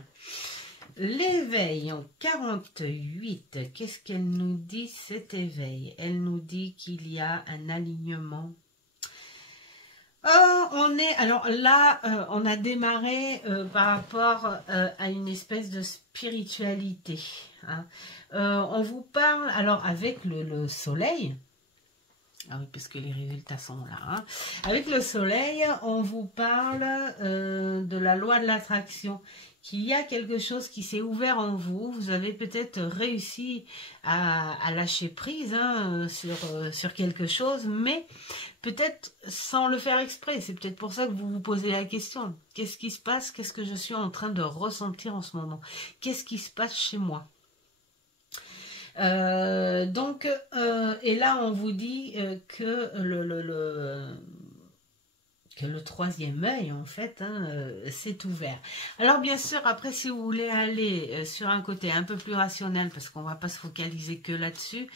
L'éveil en 48, qu'est-ce qu'elle nous dit, cet éveil? Elle nous dit qu'il y a un alignement. Alors là, on a démarré par rapport à une espèce de spiritualité. Hein. On vous parle, alors avec le soleil, ah oui, parce que les résultats sont là. Hein. Avec le soleil, on vous parle de la loi de l'attraction. Qu'il y a quelque chose qui s'est ouvert en vous. Vous avez peut-être réussi à lâcher prise, hein, sur quelque chose, mais peut-être sans le faire exprès. C'est peut-être pour ça que vous vous posez la question. Qu'est-ce qui se passe? Qu'est-ce que je suis en train de ressentir en ce moment? Qu'est-ce qui se passe chez moi? Donc, et là, on vous dit que que le troisième œil, en fait, hein, s'est ouvert. Alors, bien sûr, après, si vous voulez aller sur un côté un peu plus rationnel, parce qu'on ne va pas se focaliser que là-dessus,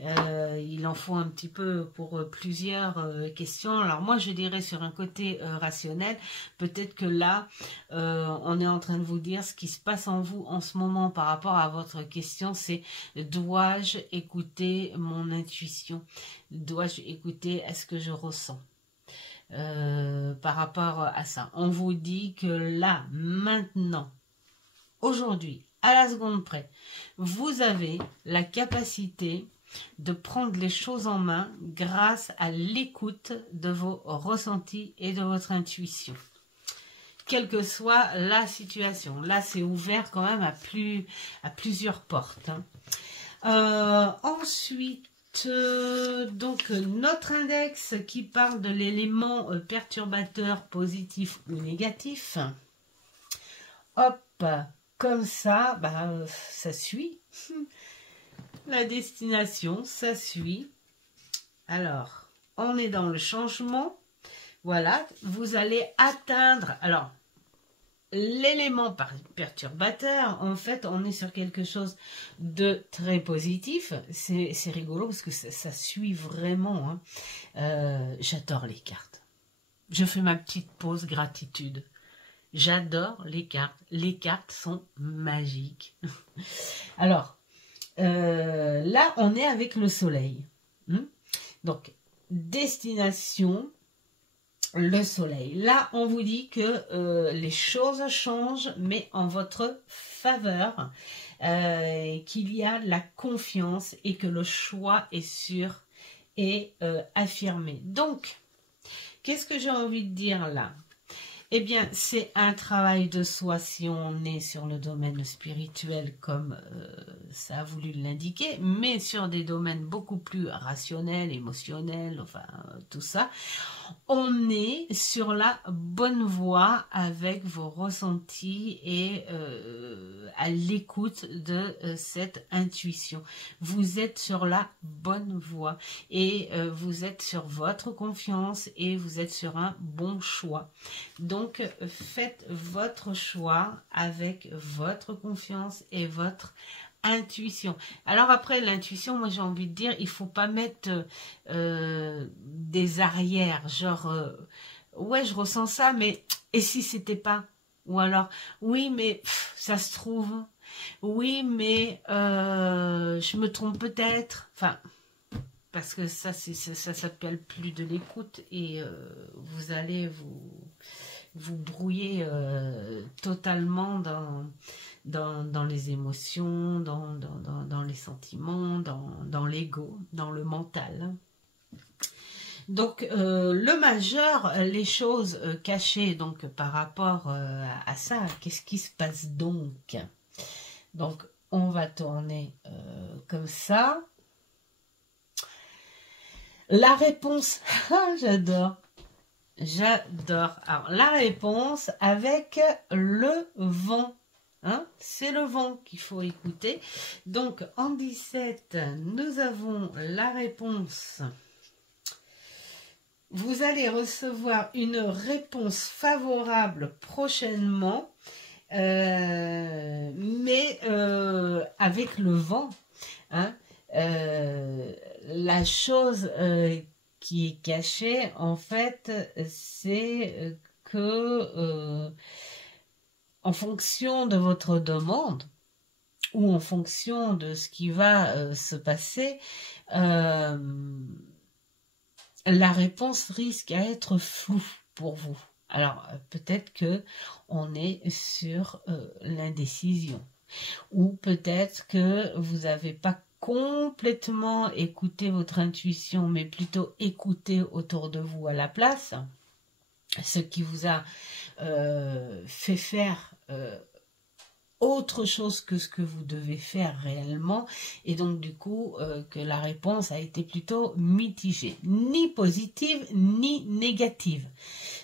il en faut un petit peu pour plusieurs questions. Alors, moi, je dirais sur un côté rationnel, peut-être que là, on est en train de vous dire ce qui se passe en vous en ce moment par rapport à votre question, c'est dois-je écouter mon intuition? Dois-je écouter à ce que je ressens? Par rapport à ça, on vous dit que là, maintenant, aujourd'hui, à la seconde près, vous avez la capacité de prendre les choses en main grâce à l'écoute de vos ressentis et de votre intuition. Quelle que soit la situation. Là, c'est ouvert quand même à plusieurs portes. Hein. Ensuite, donc notre index qui parle de l'élément perturbateur positif ou négatif, hop, comme ça, bah, ça suit la destination, ça suit. Alors, on est dans le changement, voilà, vous allez atteindre, alors, l'élément perturbateur, en fait, on est sur quelque chose de très positif. C'est rigolo parce que ça suit vraiment. Hein. J'adore les cartes. Je fais ma petite pause gratitude. J'adore les cartes. Les cartes sont magiques. Alors, là, on est avec le soleil. Donc, destination... le soleil. Là, on vous dit que les choses changent, mais en votre faveur, qu'il y a la confiance et que le choix est sûr et affirmé. Donc, qu'est-ce que j'ai envie de dire là? Eh bien, c'est un travail de soi si on est sur le domaine spirituel comme ça a voulu l'indiquer, mais sur des domaines beaucoup plus rationnels, émotionnels, enfin tout ça. On est sur la bonne voie avec vos ressentis et à l'écoute de cette intuition. Vous êtes sur la bonne voie et vous êtes sur votre confiance et vous êtes sur un bon choix. Donc, faites votre choix avec votre confiance et votre intuition. Alors après, l'intuition, moi j'ai envie de dire, il faut pas mettre des arrières, genre, ouais, je ressens ça, mais et si c'était pas? Ou alors, oui, mais ça se trouve. Oui, mais je me trompe peut-être. Enfin, parce que ça s'appelle plus de l'écoute et vous allez vous brouiller totalement dans les émotions, dans les sentiments, dans l'ego, dans le mental. Donc, le majeur, les choses cachées donc par rapport à ça, qu'est-ce qui se passe donc? Donc, on va tourner comme ça. La réponse, j'adore. J'adore. Alors, la réponse avec le vent. Hein, c'est le vent qu'il faut écouter. Donc, en 17, nous avons la réponse. Vous allez recevoir une réponse favorable prochainement, mais avec le vent. Hein, la chose qui est cachée, en fait, c'est que en fonction de votre demande ou en fonction de ce qui va se passer, la réponse risque à être floue pour vous. Alors, peut-être que on est sur l'indécision. Ou peut-être que vous n'avez pas complètement écouté votre intuition, mais plutôt écouté autour de vous à la place, ce qui vous a fait faire autre chose que ce que vous devez faire réellement, et donc du coup que la réponse a été plutôt mitigée, ni positive ni négative.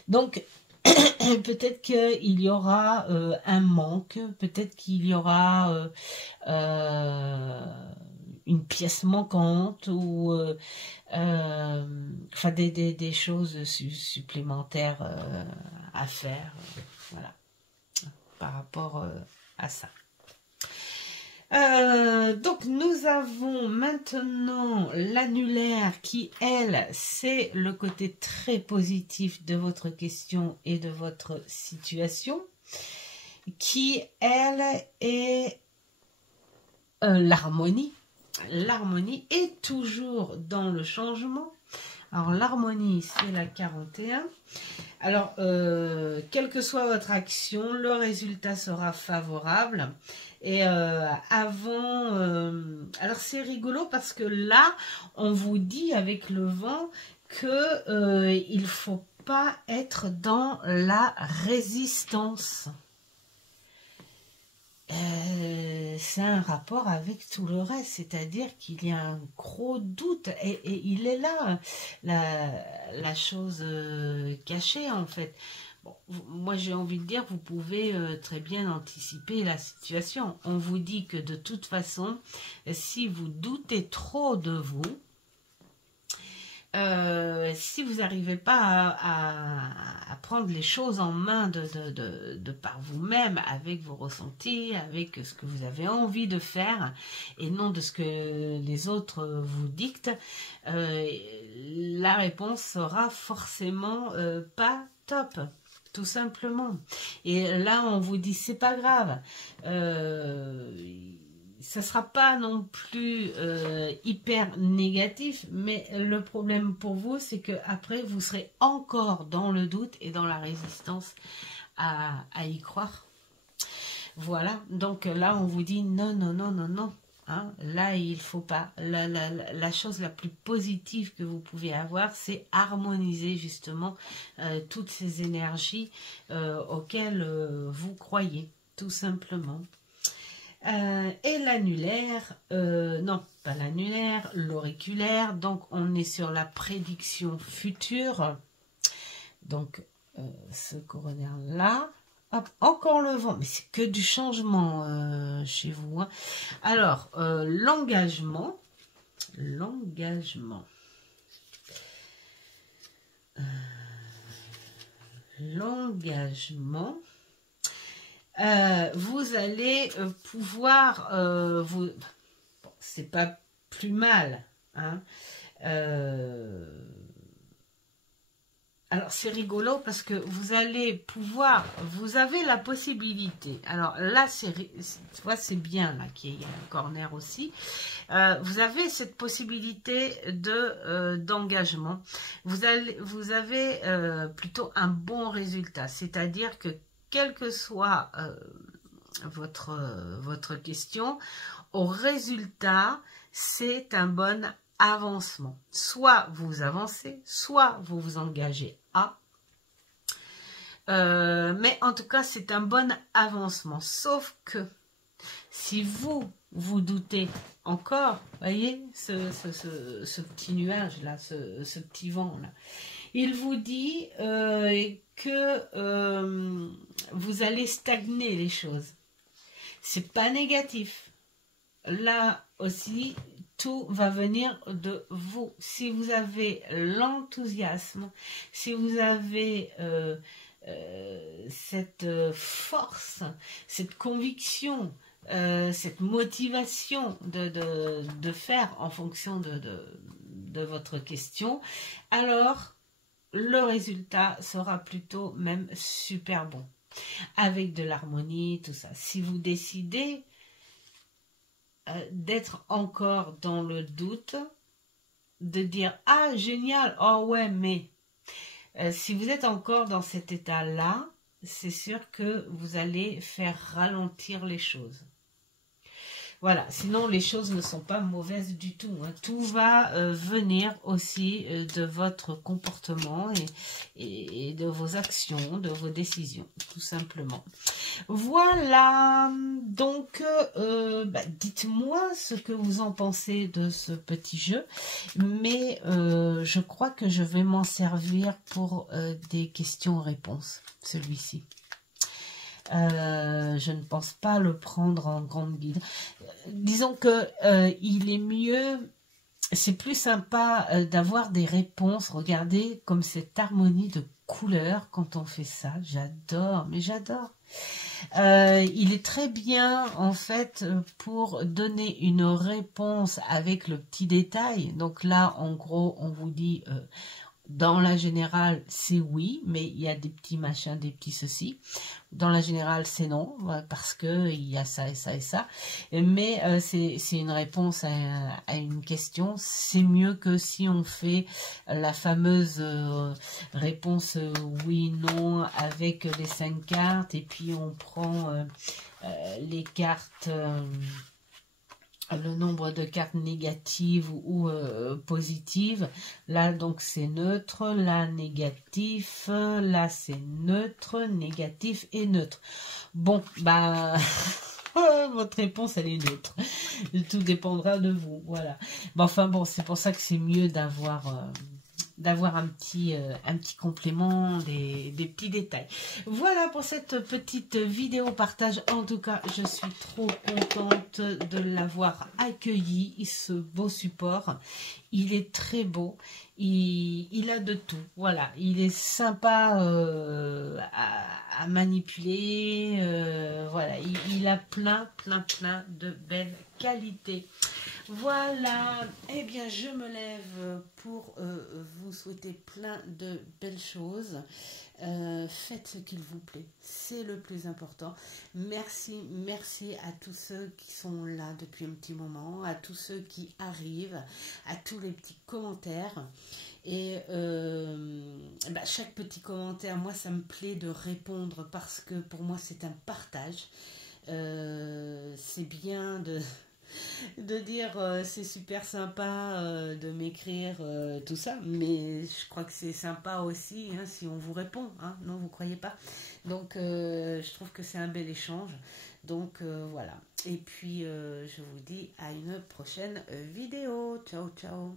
Donc peut-être qu'il y aura un manque, peut-être qu'il y aura une pièce manquante ou enfin des choses supplémentaires à faire, voilà, par rapport à ça. Donc nous avons maintenant l'annulaire qui, elle, c'est le côté très positif de votre question et de votre situation, qui, elle, est l'harmonie. L'harmonie est toujours dans le changement. Alors l'harmonie, c'est la 41. Alors, quelle que soit votre action, le résultat sera favorable. Et alors c'est rigolo parce que là, on vous dit avec le vent que il faut pas être dans la résistance. C'est un rapport avec tout le reste, c'est-à-dire qu'il y a un gros doute et il est là, la chose cachée en fait. Bon, moi j'ai envie de dire, vous pouvez très bien anticiper la situation. On vous dit que de toute façon, si vous doutez trop de vous, si vous n'arrivez pas à prendre les choses en main de par vous-même, avec vos ressentis, avec ce que vous avez envie de faire, et non de ce que les autres vous dictent, la réponse sera forcément pas top. Tout simplement. Et là, on vous dit, c'est pas grave. Ça sera pas non plus hyper négatif, mais le problème pour vous, c'est que après vous serez encore dans le doute et dans la résistance à y croire. Voilà, donc là, on vous dit non, non, non, non, non. Hein, là, il faut pas. La chose la plus positive que vous pouvez avoir, c'est harmoniser justement toutes ces énergies auxquelles vous croyez, tout simplement. Et l'annulaire, non, pas l'annulaire, l'auriculaire, donc on est sur la prédiction future. Donc, ce coronaire-là. Hop, encore le vent, mais c'est que du changement chez vous. Hein. Alors, l'engagement. L'engagement. L'engagement. Vous allez pouvoir... vous... Bon, c'est pas plus mal. Hein. Alors, c'est rigolo parce que vous allez pouvoir, vous avez la possibilité, alors là, tu vois, c'est bien là qu'il y ait un corner aussi, vous avez cette possibilité d'engagement, vous avez plutôt un bon résultat, c'est-à-dire que quelle que soit votre question, au résultat, c'est un bon avancement. Soit vous avancez, soit vous vous engagez à. Mais en tout cas, c'est un bon avancement. Sauf que si vous doutez encore, voyez, ce petit nuage-là, ce petit vent-là, il vous dit que vous allez stagner les choses. C'est pas négatif. Là aussi, tout va venir de vous. Si vous avez l'enthousiasme, si vous avez cette force, cette conviction, cette motivation de faire en fonction de votre question, alors le résultat sera plutôt même super bon. Avec de l'harmonie, tout ça. Si vous décidez d'être encore dans le doute, de dire « Ah, génial, oh ouais, mais… » si vous êtes encore dans cet état-là, c'est sûr que vous allez faire ralentir les choses. Voilà, sinon les choses ne sont pas mauvaises du tout. Hein. Tout va venir aussi de votre comportement et de vos actions, de vos décisions, tout simplement. Voilà, donc dites-moi ce que vous en pensez de ce petit jeu, mais je crois que je vais m'en servir pour des questions-réponses, celui-ci. Je ne pense pas le prendre en grande guide. Disons que il est mieux, c'est plus sympa d'avoir des réponses. Regardez comme cette harmonie de couleurs quand on fait ça. J'adore, mais j'adore. Il est très bien en fait pour donner une réponse avec le petit détail. Donc là, en gros, on vous dit dans la générale, c'est oui, mais il y a des petits machins, des petits ceci. Dans la générale, c'est non, parce que il y a ça et ça et ça. Mais c'est une réponse à une question. C'est mieux que si on fait la fameuse réponse oui, non, avec les 5 cartes, et puis on prend les cartes... le nombre de cartes négatives ou positives. Là, donc, c'est neutre. Là, négatif. Là, c'est neutre, négatif et neutre. Bon, bah... votre réponse, elle est neutre. Tout dépendra de vous. Voilà. Bon, enfin, bon, c'est pour ça que c'est mieux d'avoir un petit complément, des petits détails. Voilà pour cette petite vidéo partage. En tout cas, je suis trop contente de l'avoir accueilli, ce beau support. Il est très beau, il a de tout, voilà, il est sympa à manipuler, voilà, il a plein de belles qualités. Voilà, eh bien je me lève pour vous souhaiter plein de belles choses. Faites ce qu'il vous plaît, c'est le plus important. Merci à tous ceux qui sont là depuis un petit moment, à tous ceux qui arrivent, à tous les petits commentaires. Et chaque petit commentaire, moi ça me plaît de répondre parce que pour moi c'est un partage. C'est bien de dire c'est super sympa de m'écrire tout ça, mais je crois que c'est sympa aussi si on vous répond, non, vous croyez pas? Donc je trouve que c'est un bel échange, donc voilà, et puis je vous dis à une prochaine vidéo. Ciao ciao.